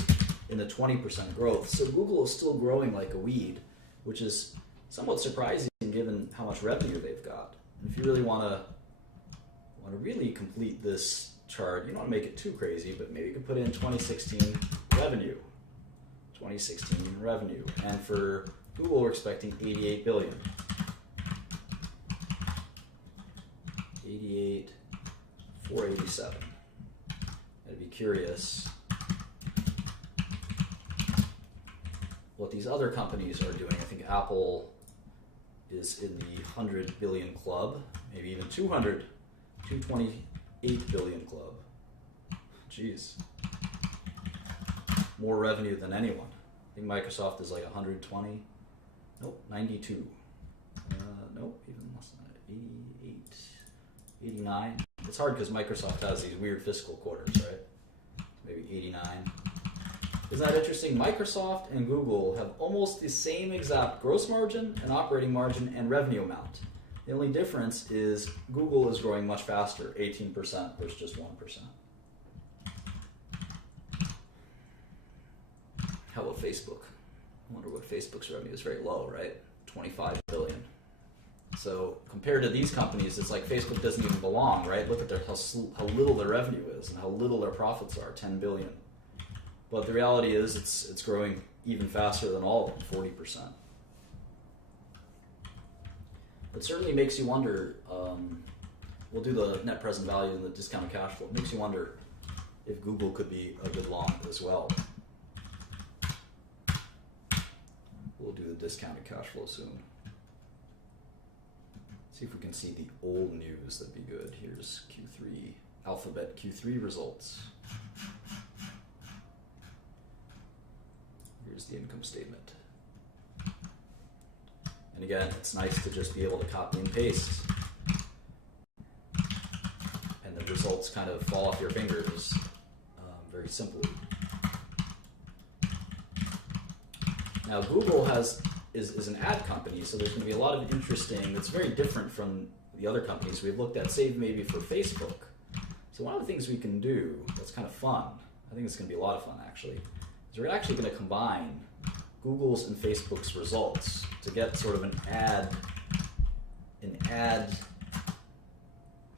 in the 20% growth. So Google is still growing like a weed, which is somewhat surprising given how much revenue they've got. And if you really want to really complete this chart, you don't want to make it too crazy, but maybe you could put in 2016 revenue. 2016 revenue. And for Google, we're expecting 88 billion. 88,487. I'd be curious what these other companies are doing. I think Apple is in the 100 billion club, maybe even 228 billion club. Jeez. More revenue than anyone. I think Microsoft is like 120. Nope, 92. Nope, even less than that. 88, 89. It's hard because Microsoft has these weird fiscal quarters, right? Maybe 89. Isn't that interesting? Microsoft and Google have almost the same exact gross margin and operating margin and revenue amount. The only difference is Google is growing much faster, 18% versus just 1%. How about Facebook? I wonder what Facebook's revenue is. Very low, right? 25 billion. So compared to these companies, it's like Facebook doesn't even belong, right? Look at how little their revenue is and how little their profits are, 10 billion. But the reality is it's growing even faster than all of them, 40%. It certainly makes you wonder, we'll do the net present value and the discounted cash flow. It makes you wonder if Google could be a good long as well. We'll do the discounted cash flow soon. See if we can see the old news. That'd be good. Here's Q3, Alphabet Q3 results. Here's the income statement. And again, it's nice to just be able to copy and paste. And the results kind of fall off your fingers very simply. Now Google is an ad company, so there's going to be a lot of interesting, that's very different from the other companies we've looked at, save maybe for Facebook. So one of the things we can do that's kind of fun, I think it's going to be a lot of fun actually, is we're actually going to combine Google's and Facebook's results to get sort of an ad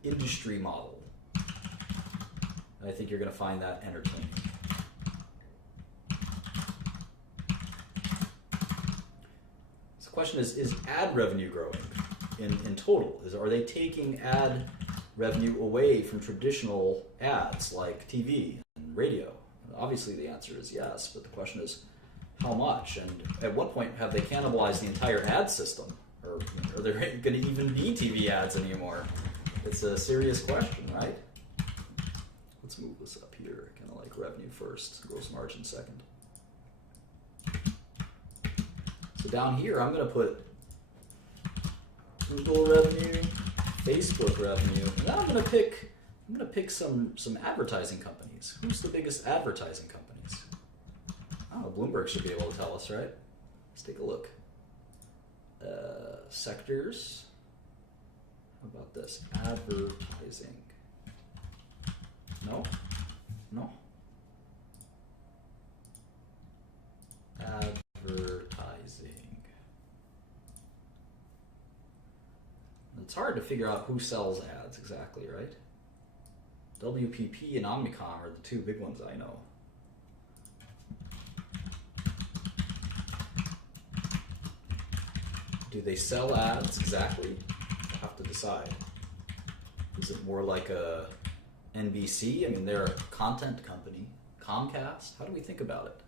industry model. And I think you're going to find that entertaining. So the question is ad revenue growing in total? Are they taking ad revenue away from traditional ads like TV and radio? Obviously the answer is yes, but the question is how much, and at what point have they cannibalized the entire ad system? Or are there going to even be TV ads anymore? It's a serious question, right? Let's move this up here, kind of like revenue first, gross margin second. So down here I'm going to put Google revenue, Facebook revenue, and then I'm going to pick some advertising companies. Who's the biggest advertising companies? Oh, Bloomberg should be able to tell us, right? Let's take a look. Sectors. How about this? Advertising. No? No? Advertising. It's hard to figure out who sells ads exactly, right? WPP and Omnicom are the two big ones I know. Do they sell ads exactly? I have to decide. Is it more like a NBC? I mean, they're a content company. Comcast? How do we think about it?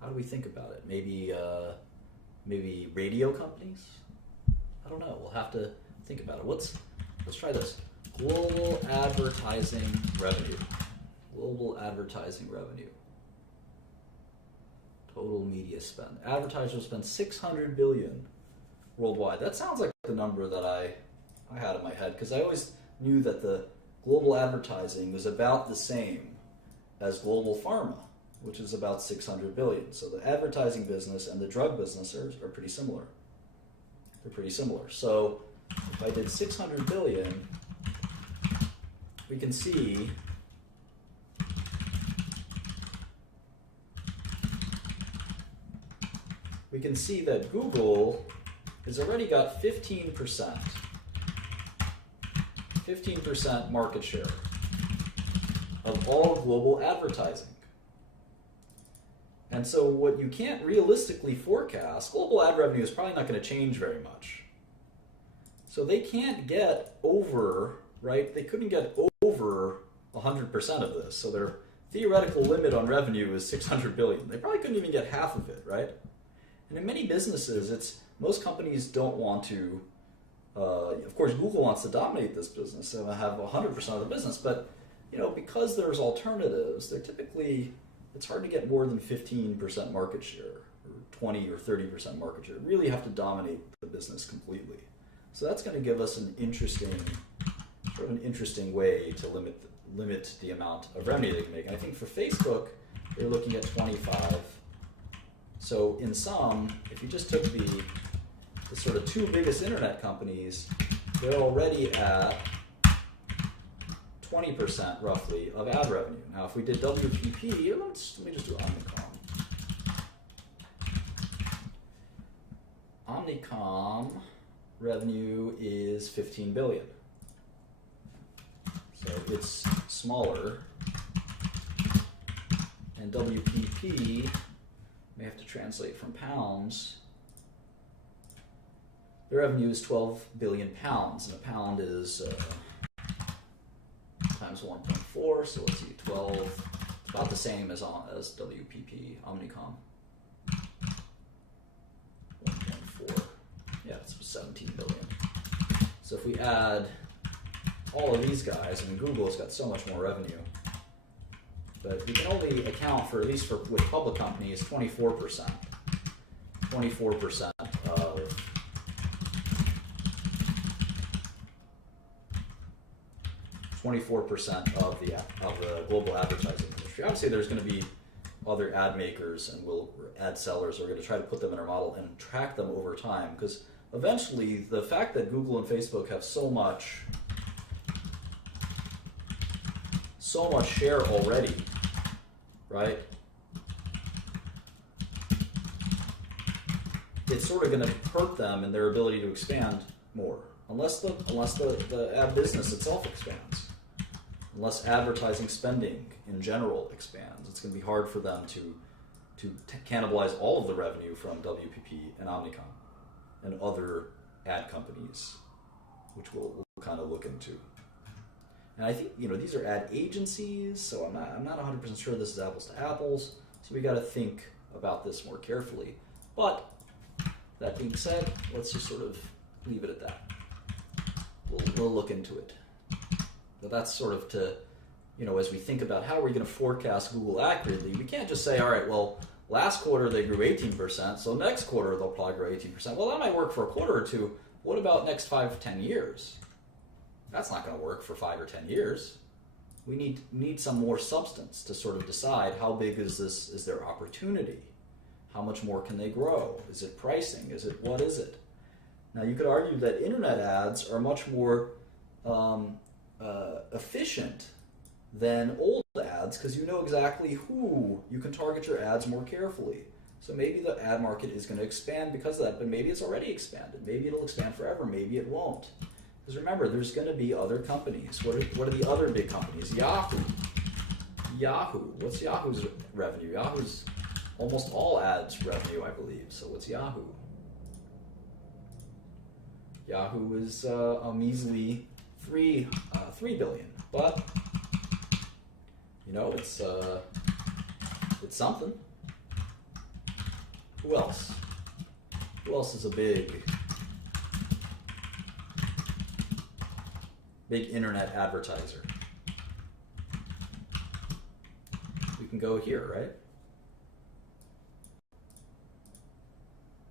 How do we think about it? Maybe radio companies? I don't know. We'll have to think about it. Let's try this. Global advertising revenue. Global advertising revenue. Total media spend. Advertisers spend $600 billion worldwide. That sounds like the number that I had in my head, because I always knew that the global advertising was about the same as global pharma, which is about 600 billion. So the advertising business and the drug business are pretty similar. They're pretty similar. So if I did 600 billion, we can see we can see that Google has already got 15% market share of all global advertising. And so what you can't realistically forecast, global ad revenue is probably not going to change very much. So they can't get over, right? They couldn't get over 100% of this. So their theoretical limit on revenue is 600 billion. They probably couldn't even get half of it, right? And in many businesses, most companies don't want to, of course, Google wants to dominate this business and have 100% of the business, but because there's alternatives, they're typically, it's hard to get more than 15% market share, or 20 or 30% market share. You really have to dominate the business completely. So that's going to give us an interesting way to limit the amount of revenue they can make. And I think for Facebook, they're looking at 25. So in sum, if you just took the sort of two biggest internet companies, they're already at 20% roughly of ad revenue. Now, if we did WPP, let me just do Omnicom. Omnicom revenue is 15 billion. So it's smaller. And WPP, may have to translate from pounds. The revenue is 12 billion pounds, and a pound is times 1.4, so let's see, 12, about the same as WPP, Omnicom. 1.4, yeah, it's 17 billion. So if we add all of these guys, I mean, Google's got so much more revenue, but we can only account for, at least with public companies, 24%. 24% of 24% of the global advertising industry. Obviously, there's going to be other ad makers and ad sellers are going to try to put them in our model and track them over time, because eventually the fact that Google and Facebook have so much share already, right? It's sort of going to hurt them in their ability to expand more, unless the ad business itself expands. Unless advertising spending in general expands, it's going to be hard for them to cannibalize all of the revenue from WPP and Omnicom and other ad companies, which we'll kind of look into. And I think these are ad agencies, so I'm not 100% sure this is apples to apples. So we got to think about this more carefully. But that being said, let's just sort of leave it at that. We'll look into it. But that's sort of to, as we think about how are we going to forecast Google accurately, we can't just say, all right, well, last quarter they grew 18%, so next quarter they'll probably grow 18%. Well, that might work for a quarter or two. What about next 5 to 10 years? That's not going to work for 5 or 10 years. We need some more substance to sort of decide how big is their opportunity? How much more can they grow? Is it pricing? What is it? Now, you could argue that internet ads are much more efficient than old ads, because you know exactly who you can target your ads more carefully. So maybe the ad market is going to expand because of that, but maybe it's already expanded. Maybe it'll expand forever. Maybe it won't. Because remember, there's going to be other companies. What are the other big companies? Yahoo. What's Yahoo's revenue? Yahoo's almost all ads revenue, I believe. So what's Yahoo? Yahoo is a measly 3 billion, but it's something. Who else? Who else is a big internet advertiser? We can go here, right?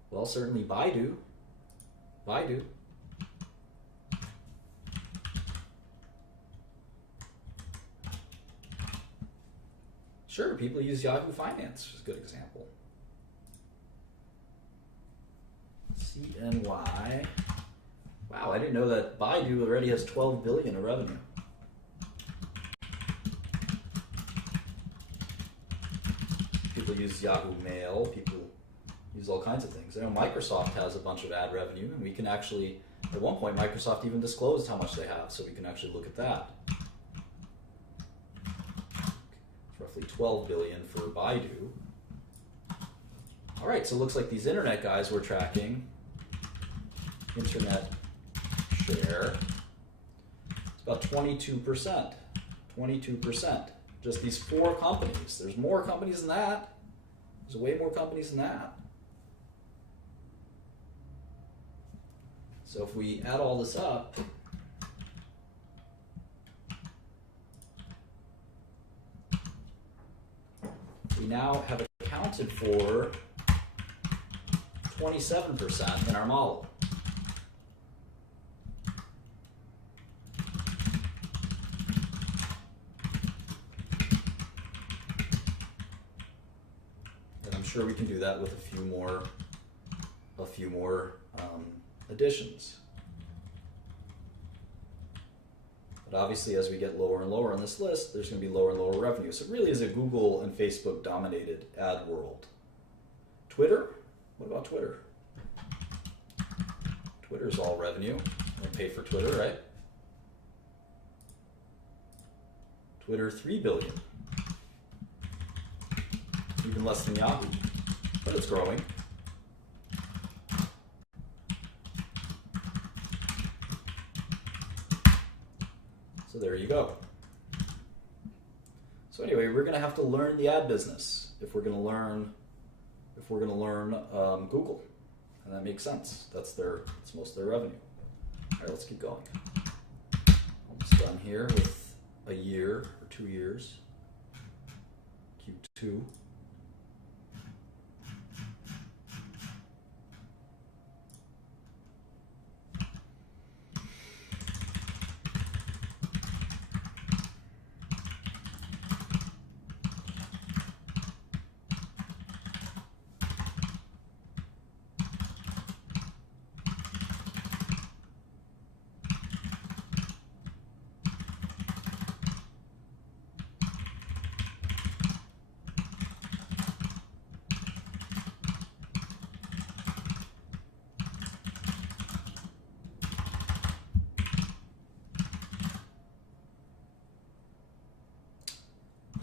Well, certainly Baidu. Sure, people use Yahoo Finance, which is a good example. CNY. Wow, I didn't know that Baidu already has 12 billion in revenue. People use Yahoo Mail. People use all kinds of things. I know Microsoft has a bunch of ad revenue, and we can actually, at one point, Microsoft even disclosed how much they have, so we can actually look at that. It's roughly 12 billion for Baidu. All right, so it looks like these internet guys we're tracking, internet share, it's about 22%. 22%. Just these 4 companies. There's more companies than that. There's way more companies than that. So if we add all this up, we now have accounted for 27% in our model. And I'm sure we can do that with a few more additions. But obviously, as we get lower and lower on this list, there's going to be lower and lower revenue. So it really is a Google and Facebook dominated ad world. Twitter? What about Twitter? Twitter's all revenue. We'll pay for Twitter, right? Twitter, 3 billion. Even less than Yahoo, but it's growing. So there you go. So anyway, we're going to have to learn the ad business if we're going to learn Google, and that makes sense. That's most of their revenue. All right, let's keep going. Almost done here with a year or 2 years. Q2.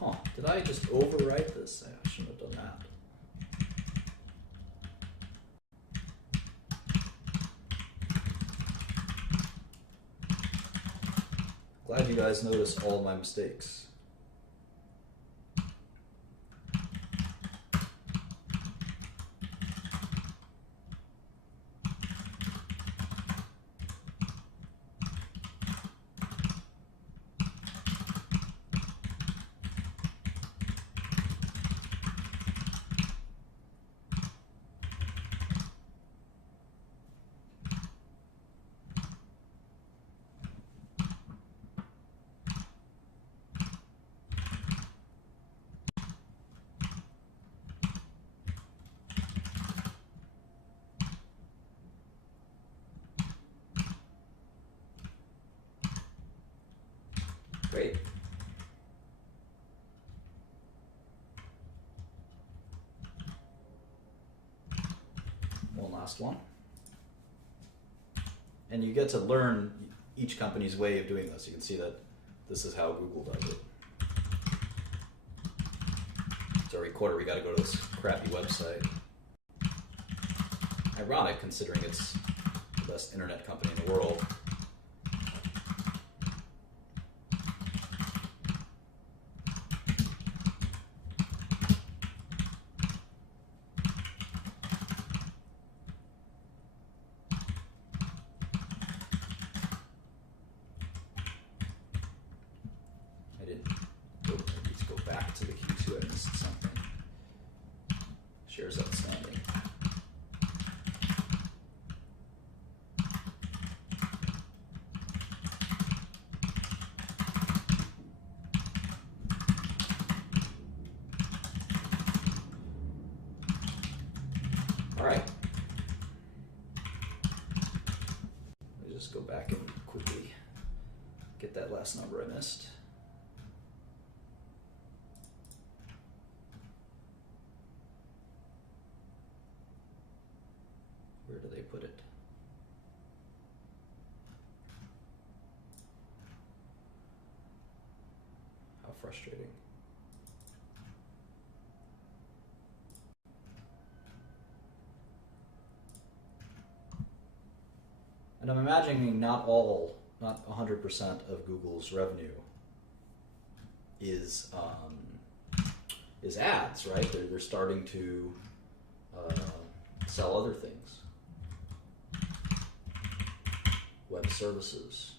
Huh, did I just overwrite this? I shouldn't have done that. Glad you guys noticed all my mistakes. Great. One last one. And you get to learn each company's way of doing this. You can see that this is how Google does it. So every quarter we got to go to this crappy website. Ironic, considering it's the best internet company in the world. Back to the Q2, I missed something. Shares outstanding. All right. Let me just go back and quickly get that last number I missed. put it. How frustrating. And I'm imagining not 100% of Google's revenue is ads, right? They're starting to sell other things, web services.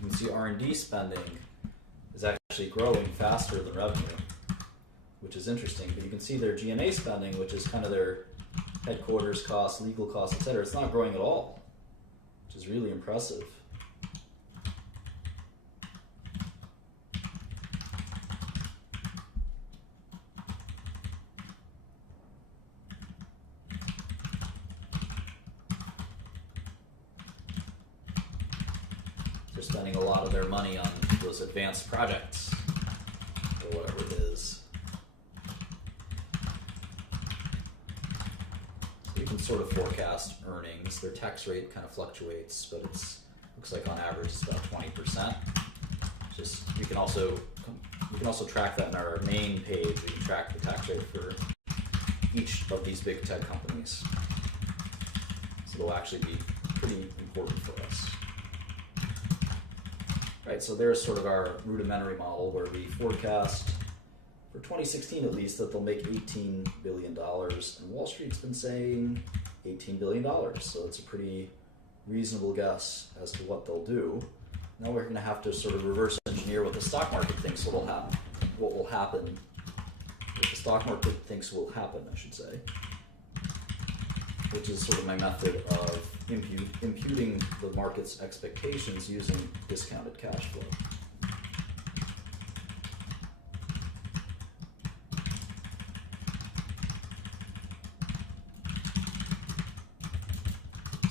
You can see R&D spending is actually growing faster than revenue, which is interesting. But you can see their G&A spending, which is kind of their headquarters costs, legal costs, etc. It's not growing at all, which is really impressive. They're spending a lot of their money on those advanced projects, or whatever it is. So you can sort of forecast earnings. Their tax rate kind of fluctuates, but it's looks like on average it's about 20%. Just you can also track that in our main page. We can track the tax rate for each of these big tech companies. So it'll actually be pretty important for us. Right, so there's sort of our rudimentary model where we forecast for 2016 at least that they'll make $18 billion, and Wall Street's been saying $18 billion, so it's a pretty reasonable guess as to what they'll do. Now we're going to have to sort of reverse engineer what the stock market thinks what will happen, what the stock market thinks will happen, I should say, which is sort of my method of imputing the market's expectations using discounted cash flow.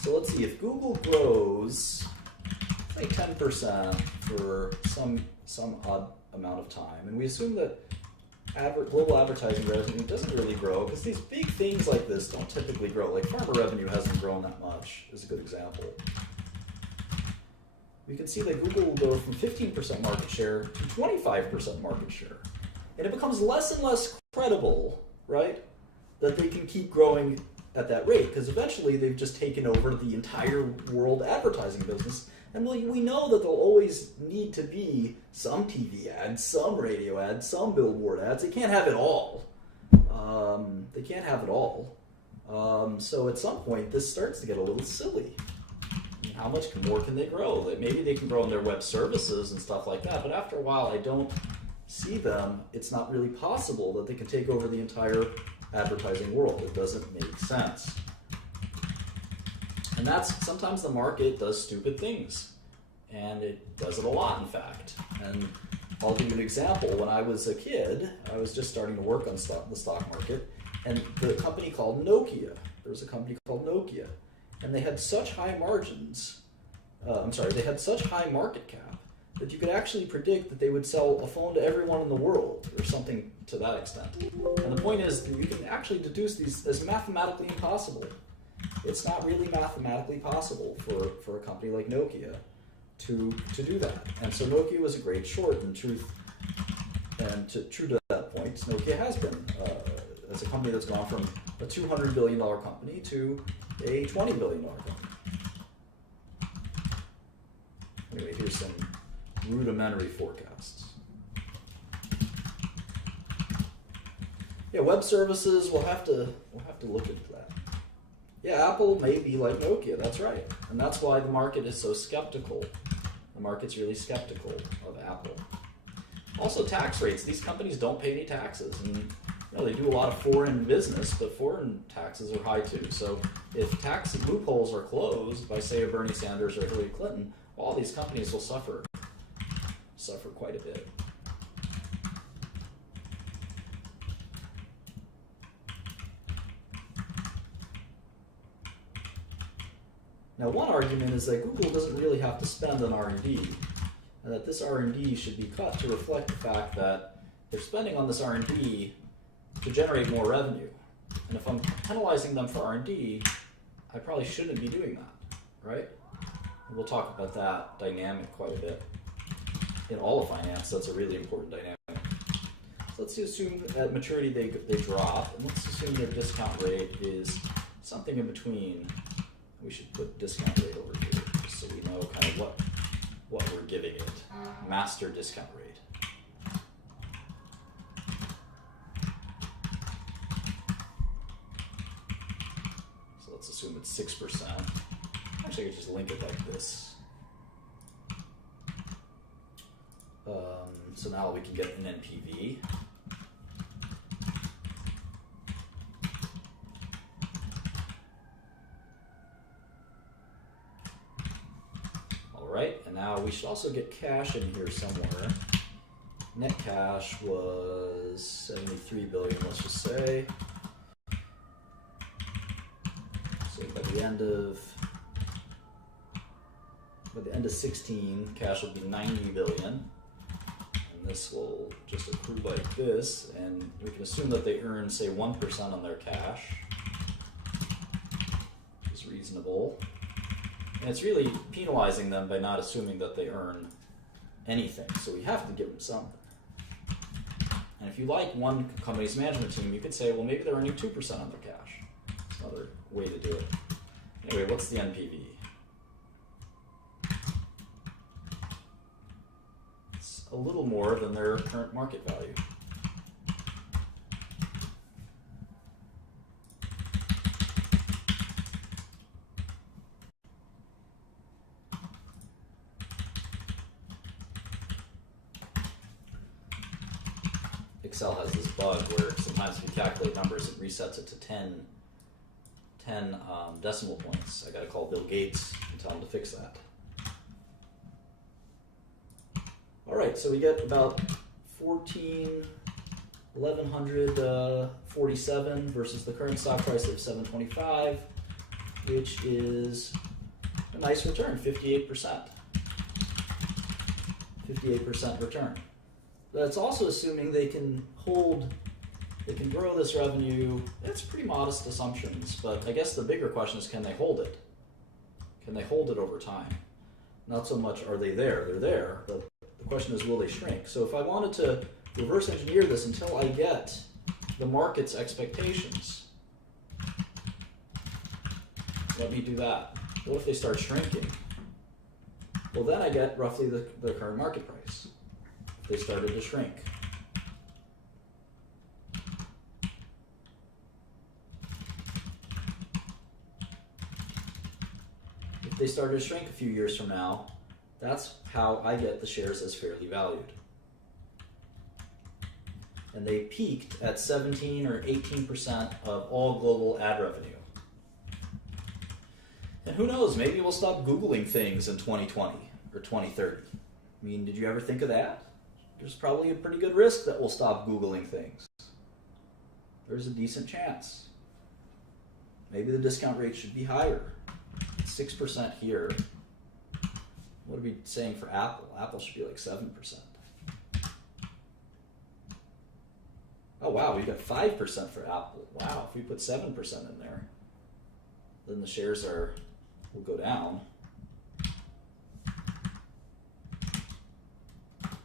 So let's see, if Google grows, say 10% for some odd amount of time, and we assume that global advertising revenue doesn't really grow because these big things like this don't typically grow. Like farmer revenue hasn't grown that much, is a good example. We can see that Google will go from 15% market share to 25% market share. And it becomes less and less credible, right, that they can keep growing at that rate, because eventually they've just taken over the entire world advertising business. And we know that there'll always need to be some TV ads, some radio ads, some billboard ads. They can't have it all. So at some point, this starts to get a little silly. How much more can they grow? Maybe they can grow in their web services and stuff like that, but after a while, I don't see them. It's not really possible that they can take over the entire advertising world. It doesn't make sense. And that's sometimes the market does stupid things, and it does it a lot, in fact. And I'll give you an example. When I was a kid, I was just starting to work on the stock market, and the company called Nokia. There was a company called Nokia, and they had such high margins. They had such high market cap that you could actually predict that they would sell a phone to everyone in the world, or something to that extent. And the point is that you can actually deduce these as mathematically impossible. It's not really mathematically possible for a company like Nokia to do that. And so Nokia was a great short in truth. And true to that point, Nokia has been as a company that's gone from a $200 billion company to a $20 billion company. Anyway, here's some rudimentary forecasts. Yeah, web services, we'll have to look into that. Yeah, Apple may be like Nokia, that's right. And that's why the market is so skeptical. The market's really skeptical of Apple. Also, tax rates. These companies don't pay any taxes, and they do a lot of foreign business, but foreign taxes are high too. So if tax loopholes are closed by, say, a Bernie Sanders or Hillary Clinton, all these companies will suffer quite a bit. Now, one argument is that Google doesn't really have to spend on R&D, and that this R&D should be cut to reflect the fact that they're spending on this R&D to generate more revenue. And if I'm penalizing them for R&D, I probably shouldn't be doing that, right? And we'll talk about that dynamic quite a bit. In all of finance, that's a really important dynamic. So let's assume at maturity they drop, and let's assume their discount rate is something in between. We should put discount rate over here, just so we know kind of what we're giving it. Master discount rate. So let's assume it's 6%. Actually, I could just link it like this. So now we can get an NPV. Right, and now we should also get cash in here somewhere. Net cash was 73 billion, let's just say. So by the end of 16, cash will be 90 billion. And this will just accrue like this, and we can assume that they earn, say, 1% on their cash, which is reasonable. And it's really penalizing them by not assuming that they earn anything. So we have to give them something. And if you like one company's management team, you could say, well, maybe they're earning 2% on their cash. It's another way to do it. Anyway, what's the NPV? It's a little more than their current market value. Excel has this bug where sometimes if you calculate numbers, it resets it to 10 decimal points. I got to call Bill Gates and tell him to fix that. All right, so we get about 1147 versus the current stock price of 725, which is a nice return, 58%. 58% return. That's also assuming they can grow this revenue. It's pretty modest assumptions, but I guess the bigger question is, can they hold it? Can they hold it over time? Not so much are they there, they're there, but the question is, will they shrink? So if I wanted to reverse engineer this until I get the market's expectations, let me do that. What if they start shrinking? Well, then I get roughly the current market price. They started to shrink. If they started to shrink a few years from now, that's how I get the shares as fairly valued. And they peaked at 17 or 18% of all global ad revenue. And who knows, maybe we'll stop Googling things in 2020 or 2030. I mean, did you ever think of that? There's probably a pretty good risk that we'll stop Googling things. There's a decent chance. Maybe the discount rate should be higher. It's 6% here. What are we saying for Apple? Apple should be like 7%. Oh wow, we got 5% for Apple. Wow, if we put 7% in there, then the shares will go down.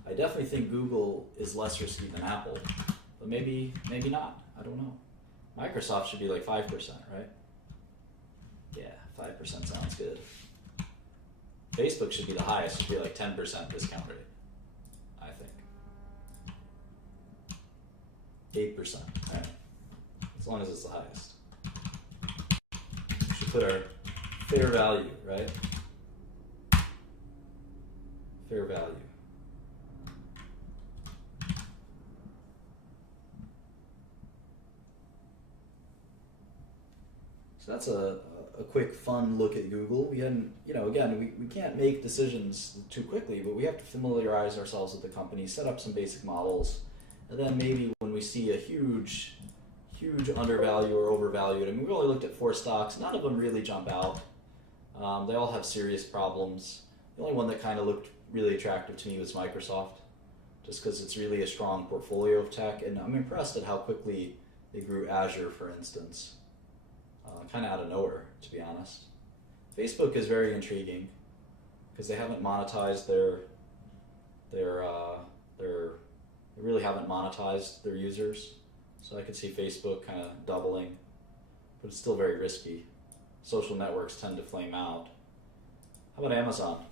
I definitely think Google is less risky than Apple, but maybe not. I don't know. Microsoft should be like 5%, right? Yeah, 5% sounds good. Facebook should be the highest. It should be like 10% discount rate, I think. 8%, right? As long as it's the highest. We should put our fair value, right? Fair value. So that's a quick, fun look at Google. We hadn't, again, we can't make decisions too quickly, but we have to familiarize ourselves with the company, set up some basic models, and then maybe when we see a huge undervalue or overvalued, I mean, we only looked at 4 stocks. None of them really jump out. They all have serious problems. The only one that kind of looked really attractive to me was Microsoft, just because it's really a strong portfolio of tech, and I'm impressed at how quickly they grew Azure, for instance. Kind of out of nowhere, to be honest. Facebook is very intriguing because they haven't monetized they really haven't monetized their users. So I could see Facebook kind of doubling, but it's still very risky. Social networks tend to flame out. How about Amazon?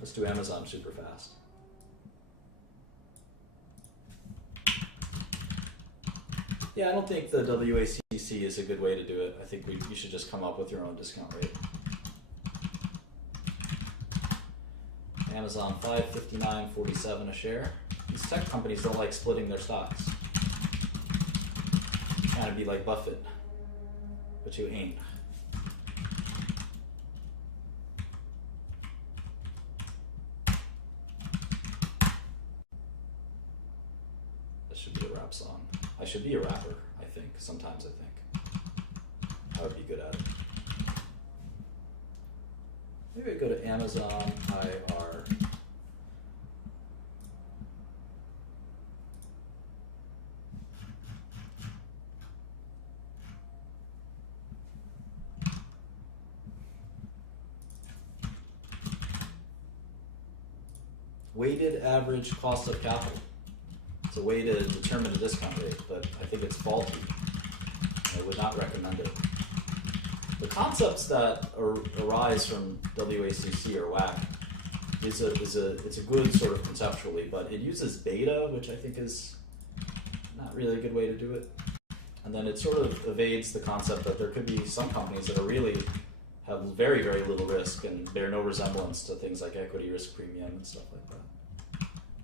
Let's do Amazon super fast. Yeah, I don't think the WACC is a good way to do it. I think you should just come up with your own discount rate. Amazon, $559.47 a share. These tech companies don't like splitting their stocks. You're trying to be like Buffett, but you ain't. This should be a rap song. I should be a rapper, I think. Sometimes I think. I would be good at it. Maybe I go to Amazon IR. Weighted average cost of capital. It's a way to determine a discount rate, but I think it's faulty. I would not recommend it. The concepts that arise from WACC or WACC it's a good sort of conceptually, but it uses beta, which I think is not really a good way to do it. And then it sort of evades the concept that there could be some companies that are really have very, very little risk and bear no resemblance to things like equity risk premium and stuff like that.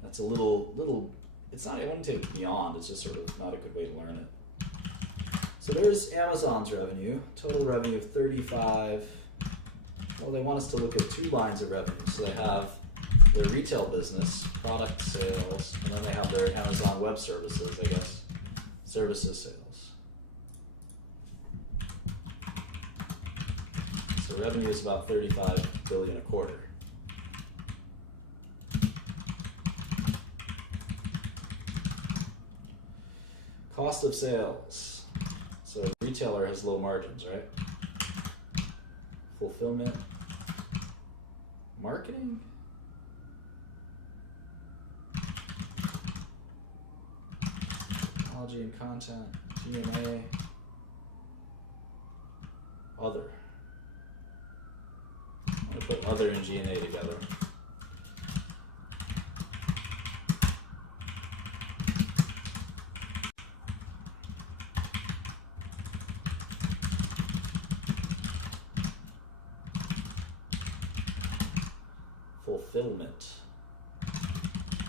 That's a little it's not, I wouldn't say beyond, it's just sort of not a good way to learn it. So there's Amazon's revenue, total revenue of 35. Well, they want us to look at 2 lines of revenue. So they have their retail business, product sales, and then they have their Amazon Web Services, I guess, services sales. So revenue is about $35 billion a quarter. Cost of sales. So a retailer has low margins, right? Fulfillment. Marketing. Technology and content. G&A. Other. I'm going to put other and G&A together. Fulfillment.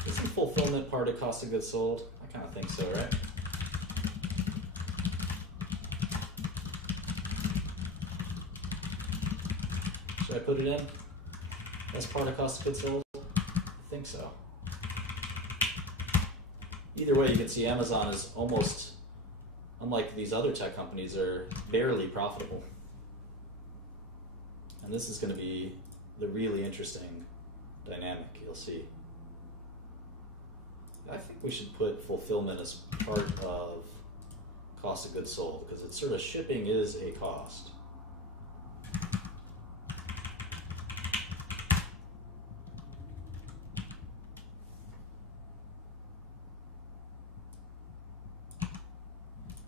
Isn't fulfillment part of cost of goods sold? I kind of think so, right? Should I put it in as part of cost of goods sold? I think so. Either way, you can see Amazon is almost, unlike these other tech companies, are barely profitable. And this is going to be the really interesting dynamic, you'll see. I think we should put fulfillment as part of cost of goods sold, because it's sort of shipping is a cost.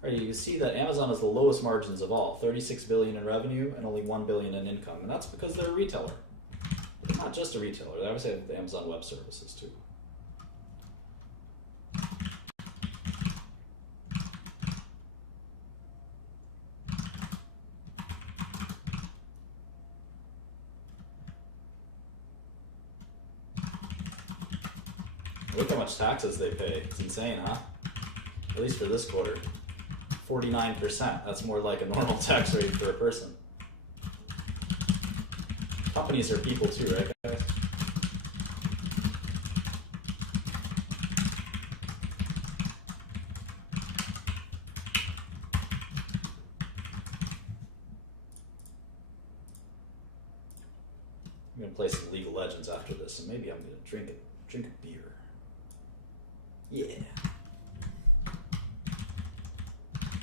Right, you can see that Amazon has the lowest margins of all, 36 billion in revenue and only 1 billion in income, and that's because they're a retailer. But they're not just a retailer; they obviously have the Amazon Web Services too. Look how much taxes they pay. It's insane, huh? At least for this quarter. 49%. That's more like a normal tax rate for a person. Companies are people too, right, guys? I'm gonna play some League of Legends after this, and maybe I'm gonna drink a beer. Yeah.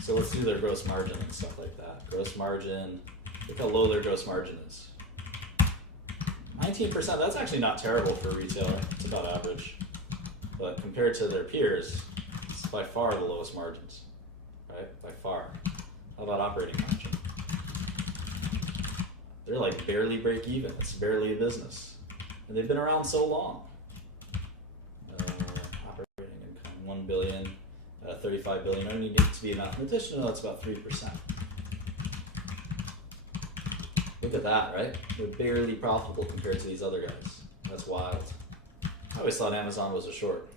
So let's do their gross margin and stuff like that. Gross margin, look how low their gross margin is. 19%, that's actually not terrible for a retailer. It's about average. But compared to their peers, it's by far the lowest margins, right? By far. How about operating margin? They're like barely break even. It's barely a business. And they've been around so long. Operating income, 1 billion. 35 billion only needs to be a mathematician. No, that's about 3%. Look at that, right? They're barely profitable compared to these other guys. That's wild. I always thought Amazon was a short.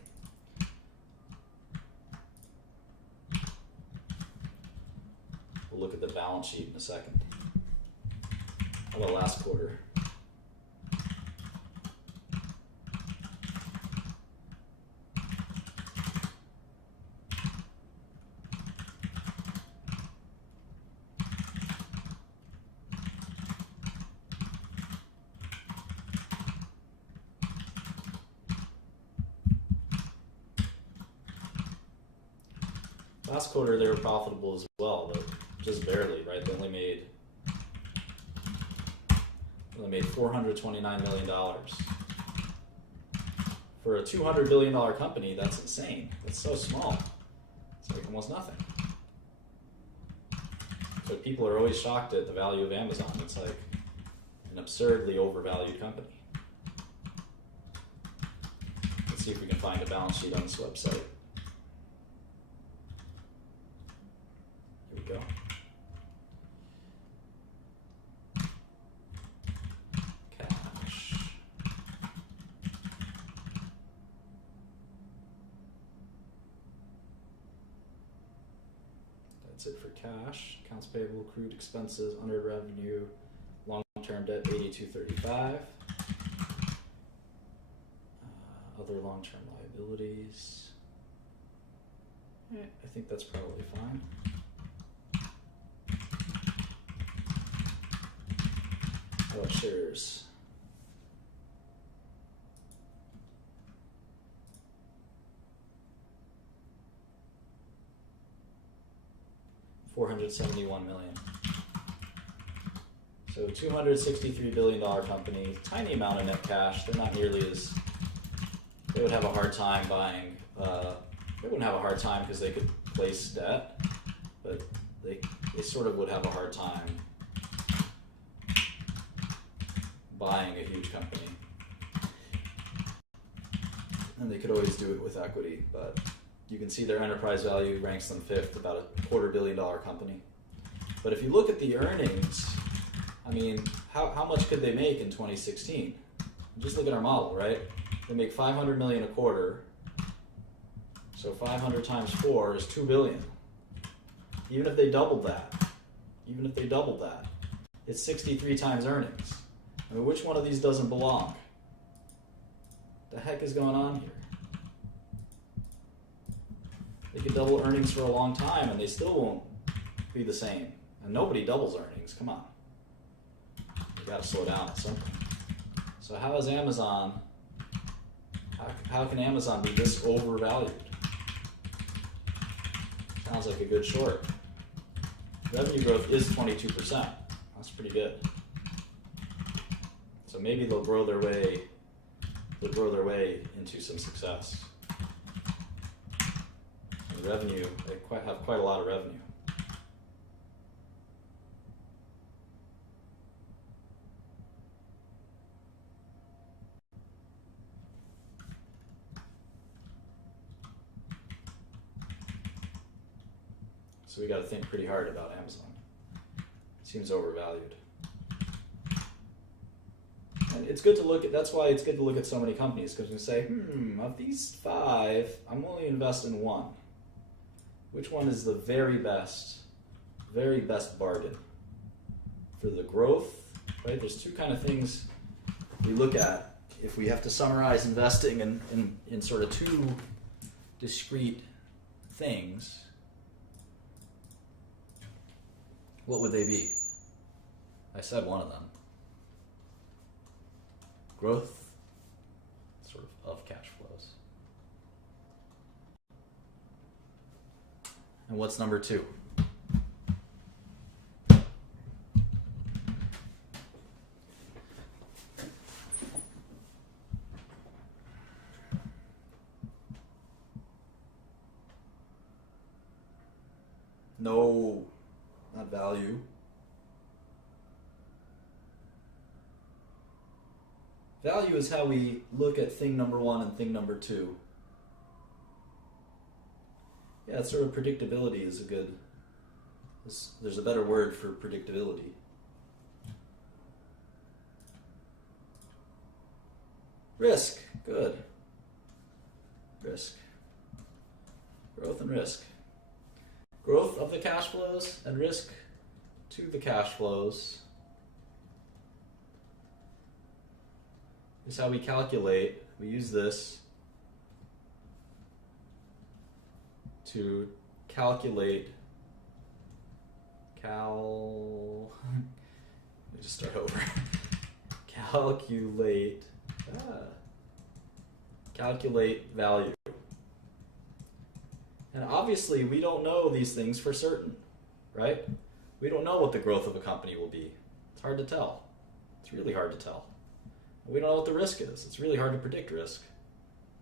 We'll look at the balance sheet in a second. How about last quarter? Last quarter they were profitable as well, but just barely, right? They only made $429 million. For a $200 billion company, that's insane. That's so small. It's like almost nothing. So people are always shocked at the value of Amazon. It's like an absurdly overvalued company. Let's see if we can find a balance sheet on this website. Here we go. Cash. That's it for cash. Accounts payable, accrued expenses, unearned revenue, long-term debt 8235. Other long-term liabilities. I think that's probably fine. How about shares? $471 million. So $263 billion company, tiny amount of net cash. They're not nearly as, they would have a hard time buying, they wouldn't have a hard time because they could place debt, but they sort of would have a hard time buying a huge company. And they could always do it with equity, but you can see their enterprise value ranks them fifth, about a $250 million company. But if you look at the earnings, I mean, how much could they make in 2016? Just look at our model, right? They make 500 million a quarter. So 500 times 4 is 2 billion. Even if they doubled that, it's 63 times earnings. I mean, which one of these doesn't belong? The heck is going on here? They could double earnings for a long time and they still won't be the same. And nobody doubles earnings, come on. You gotta slow down at some point. So how is Amazon, how can Amazon be this overvalued? Sounds like a good short. Revenue growth is 22%. That's pretty good. So maybe they'll grow their way into some success. I mean, revenue, they have quite a lot of revenue. So we got to think pretty hard about Amazon. It seems overvalued. And it's good to look at, that's why it's good to look at so many companies, because we say, of these 5, I'm only investing in one. Which one is the very best bargain? For the growth, right? There's 2 kind of things we look at if we have to summarize investing in sort of 2 discrete things. What would they be? I said one of them. Growth, sort of cash flows. And what's number 2? No, not value. Value is how we look at thing number 1 and thing number 2. Yeah, it's sort of predictability is a good, there's a better word for predictability. Risk, good. Risk. Growth and risk. Growth of the cash flows and risk to the cash flows is how we calculate. We use this to calculate let me just start over. Calculate value. And obviously we don't know these things for certain, right? We don't know what the growth of a company will be. It's hard to tell. It's really hard to tell. We don't know what the risk is. It's really hard to predict risk.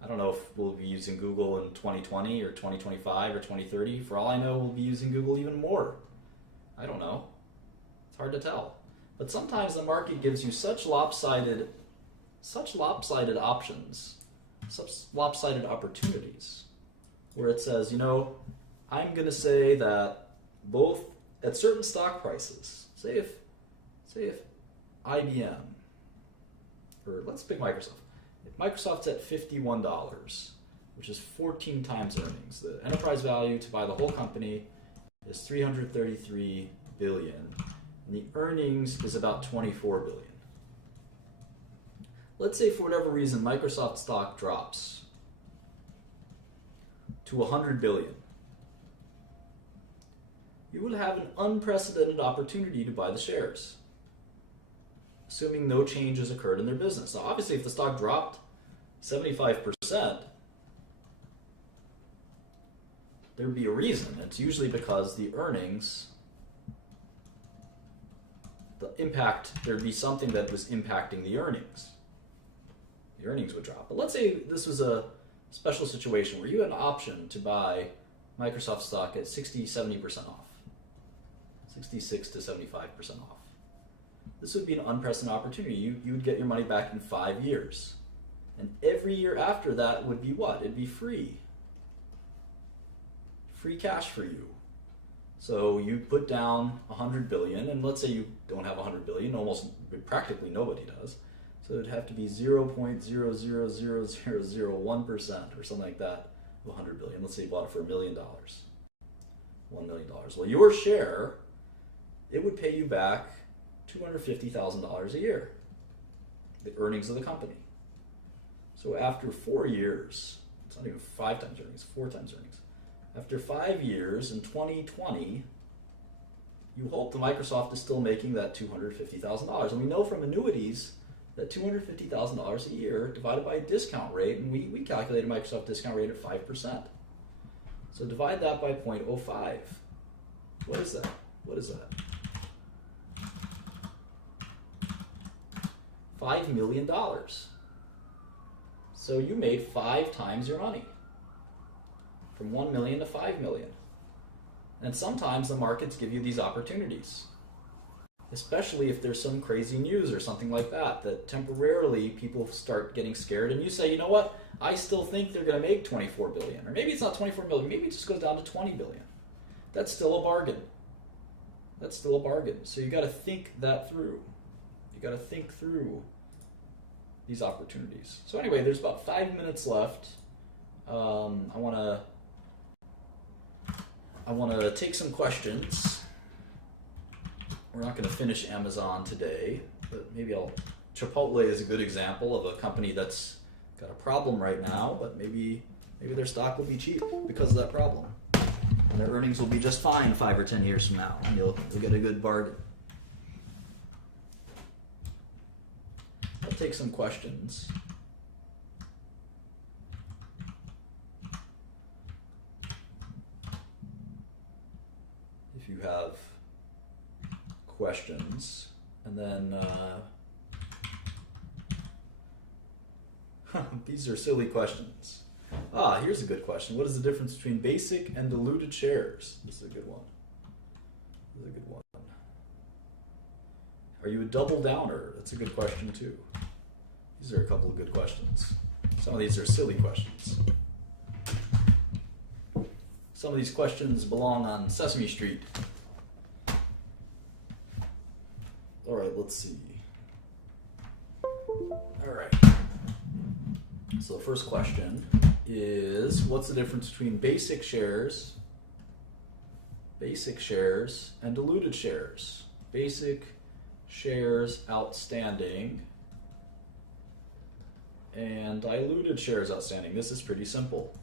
I don't know if we'll be using Google in 2020 or 2025 or 2030. For all I know, we'll be using Google even more. I don't know. It's hard to tell. But sometimes the market gives you such lopsided options, such lopsided opportunities, where it says, I'm going to say that both at certain stock prices, say if IBM, or let's pick Microsoft. If Microsoft's at $51, which is 14 times earnings, the enterprise value to buy the whole company is $333 billion, and the earnings is about $24 billion. Let's say for whatever reason Microsoft stock drops to $100 billion. You will have an unprecedented opportunity to buy the shares, assuming no change has occurred in their business. Now, obviously, if the stock dropped 75%, there'd be a reason. It's usually because the earnings, there'd be something that was impacting the earnings. The earnings would drop. But let's say this was a special situation where you had an option to buy Microsoft stock at 60-70% off, 66 to 75% off. This would be an unprecedented opportunity. You would get your money back in 5 years. And every year after that would be what? It'd be free. Free cash for you. So you put down $100 billion, and let's say you don't have $100 billion, practically nobody does. So it'd have to be 0.000001% or something like that of $100 billion. Let's say you bought it for $1 million. $1 million. Well, your share, it would pay you back $250,000 a year, the earnings of the company. So after 4 years, it's not even 5 times earnings, 4 times earnings. After 5 years, in 2020, you hope that Microsoft is still making that $250,000. And we know from annuities that $250,000 a year divided by a discount rate, and we calculated Microsoft discount rate at 5%. So divide that by 0.05. What is that? $5 million. So you made 5 times your money from 1 million to 5 million. And sometimes the markets give you these opportunities, especially if there's some crazy news or something like that, that temporarily people start getting scared and you say, you know what, I still think they're going to make 24 billion. Or maybe it's not 24 billion, maybe it just goes down to 20 billion. That's still a bargain. That's still a bargain. So you got to think that through. You got to think through these opportunities. So anyway, there's about 5 minutes left. I want to take some questions. We're not going to finish Amazon today, but maybe Chipotle is a good example of a company that's got a problem right now, but maybe their stock will be cheap because of that problem. And their earnings will be just fine 5 or 10 years from now, and you'll get a good bargain. I'll take some questions. If you have questions, and then these are silly questions. Here's a good question. What is the difference between basic and diluted shares? This is a good one. Are you a double downer? That's a good question too. These are a couple of good questions. Some of these are silly questions. Some of these questions belong on Sesame Street. All right, let's see. All right. So the first question is, what's the difference between basic shares and diluted shares? Basic shares outstanding and diluted shares outstanding. This is pretty simple.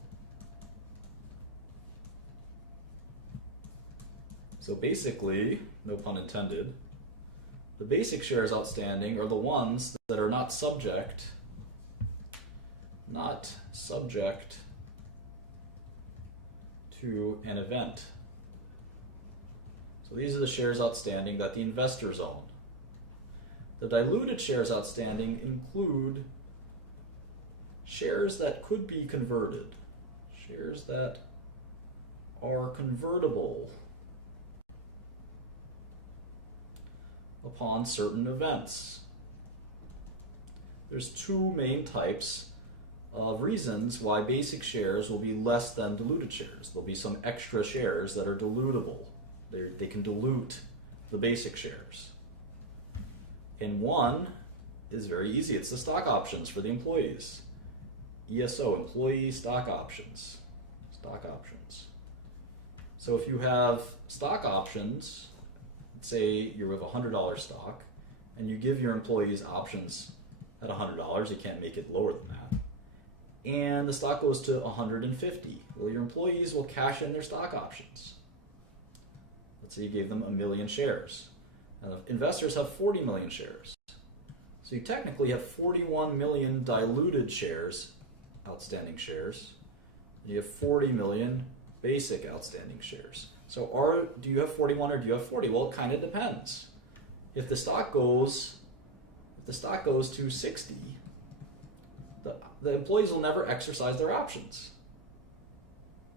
So basically, no pun intended, the basic shares outstanding are the ones that are not subject to an event. So these are the shares outstanding that the investors own. The diluted shares outstanding include shares that could be converted, shares that are convertible upon certain events. There's two main types of reasons why basic shares will be less than diluted shares. There'll be some extra shares that are dilutable. They can dilute the basic shares. And one is very easy. It's the stock options for the employees. ESO, employee stock options. Stock options. So if you have stock options, say you have $100 stock, and you give your employees options at $100, you can't make it lower than that, and the stock goes to $150, well, your employees will cash in their stock options. Let's say you gave them 1 million shares. Now, the investors have 40 million shares. So you technically have 41 million diluted shares, outstanding shares, and you have 40 million basic outstanding shares. So do you have 41 or do you have 40? Well, it kind of depends. If the stock goes to 60, the employees will never exercise their options,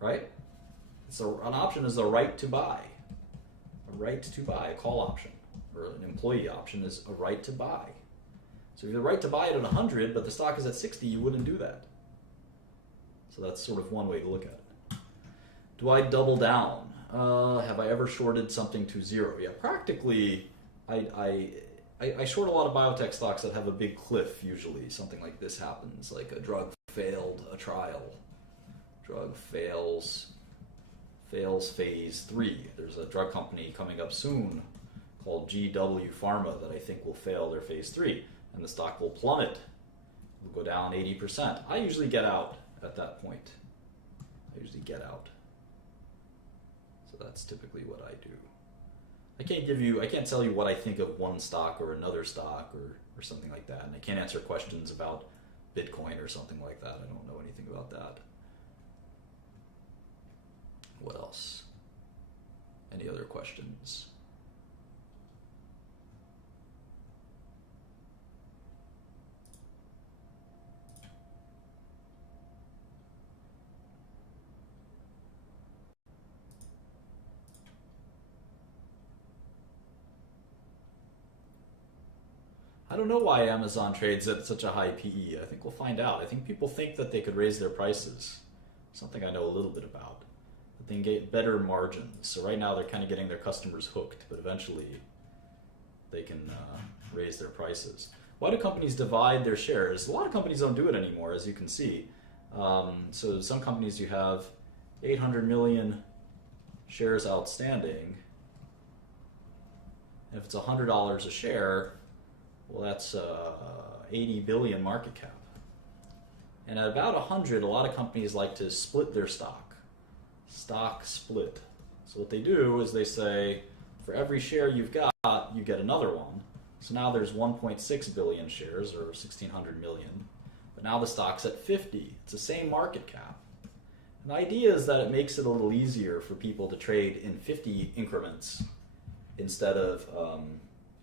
right? So an option is a right to buy. A right to buy, a call option, or an employee option is a right to buy. So if you have the right to buy it at 100, but the stock is at 60, you wouldn't do that. So that's sort of one way to look at it. Do I double down? Have I ever shorted something to zero? Yeah, practically, I short a lot of biotech stocks that have a big cliff usually. Something like this happens, like a drug failed a trial. Drug fails phase 3. There's a drug company coming up soon called GW Pharma that I think will fail their phase 3, and the stock will plummet. It will go down 80%. I usually get out at that point. So that's typically what I do. I can't tell you what I think of one stock or another stock or something like that, and I can't answer questions about Bitcoin or something like that. I don't know anything about that. What else? Any other questions? I don't know why Amazon trades at such a high PE. I think we'll find out. I think people think that they could raise their prices. Something I know a little bit about. That they can get better margins. So right now they're kind of getting their customers hooked, but eventually they can raise their prices. Why do companies divide their shares? A lot of companies don't do it anymore, as you can see. So some companies you have 800 million shares outstanding. And if it's $100 a share, well, that's 80 billion market cap. And at about 100, a lot of companies like to split their stock. Stock split. So what they do is they say, for every share you've got, you get another one. So now there's 1.6 billion shares, or 1,600 million. But now the stock's at 50. It's the same market cap. And the idea is that it makes it a little easier for people to trade in 50 increments instead of,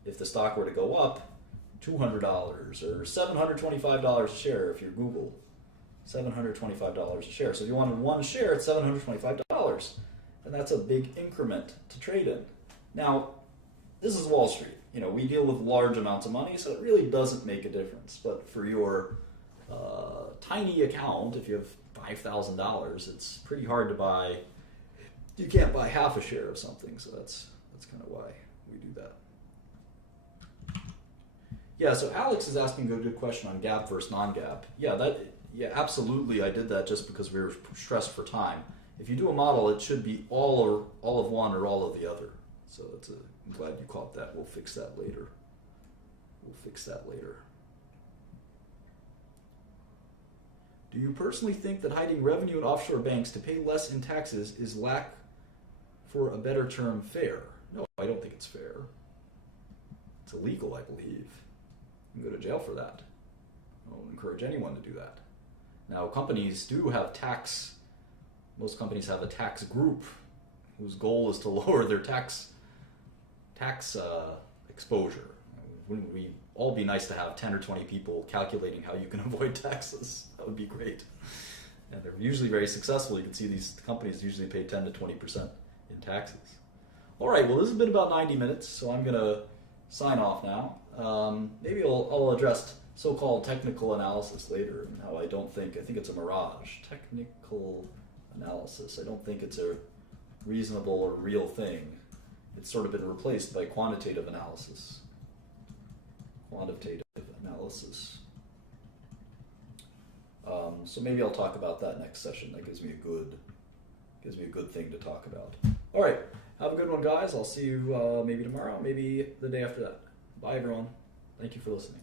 if the stock were to go up, $200 or $725 a share if you're Google. $725 a share. So if you wanted one share, it's $725. And that's a big increment to trade in. Now, this is Wall Street. You know, we deal with large amounts of money, so it really doesn't make a difference. But for your tiny account, if you have $5,000, it's pretty hard to buy. You can't buy half a share of something, so that's kind of why we do that. Yeah, so Alex is asking a good question on gap versus non-gap. Yeah, absolutely. I did that just because we were stressed for time. If you do a model, it should be all of one or all of the other. So I'm glad you caught that. We'll fix that later. Do you personally think that hiding revenue in offshore banks to pay less in taxes is, lack for a better term, fair? No, I don't think it's fair. It's illegal, I believe. You can go to jail for that. I don't encourage anyone to do that. Now, companies do have tax. Most companies have a tax group whose goal is to lower their tax exposure. Wouldn't we all be nice to have 10 or 20 people calculating how you can avoid taxes? That would be great. And they're usually very successful. You can see these companies usually pay 10 to 20% in taxes. All right, well, this has been about 90 minutes, so I'm going to sign off now. Maybe I'll address so-called technical analysis later, and how I think it's a mirage. Technical analysis. I don't think it's a reasonable or real thing. It's sort of been replaced by quantitative analysis. So maybe I'll talk about that next session. That gives me a good thing to talk about. All right, have a good one, guys. I'll see you maybe tomorrow, maybe the day after that. Bye, everyone. Thank you for listening.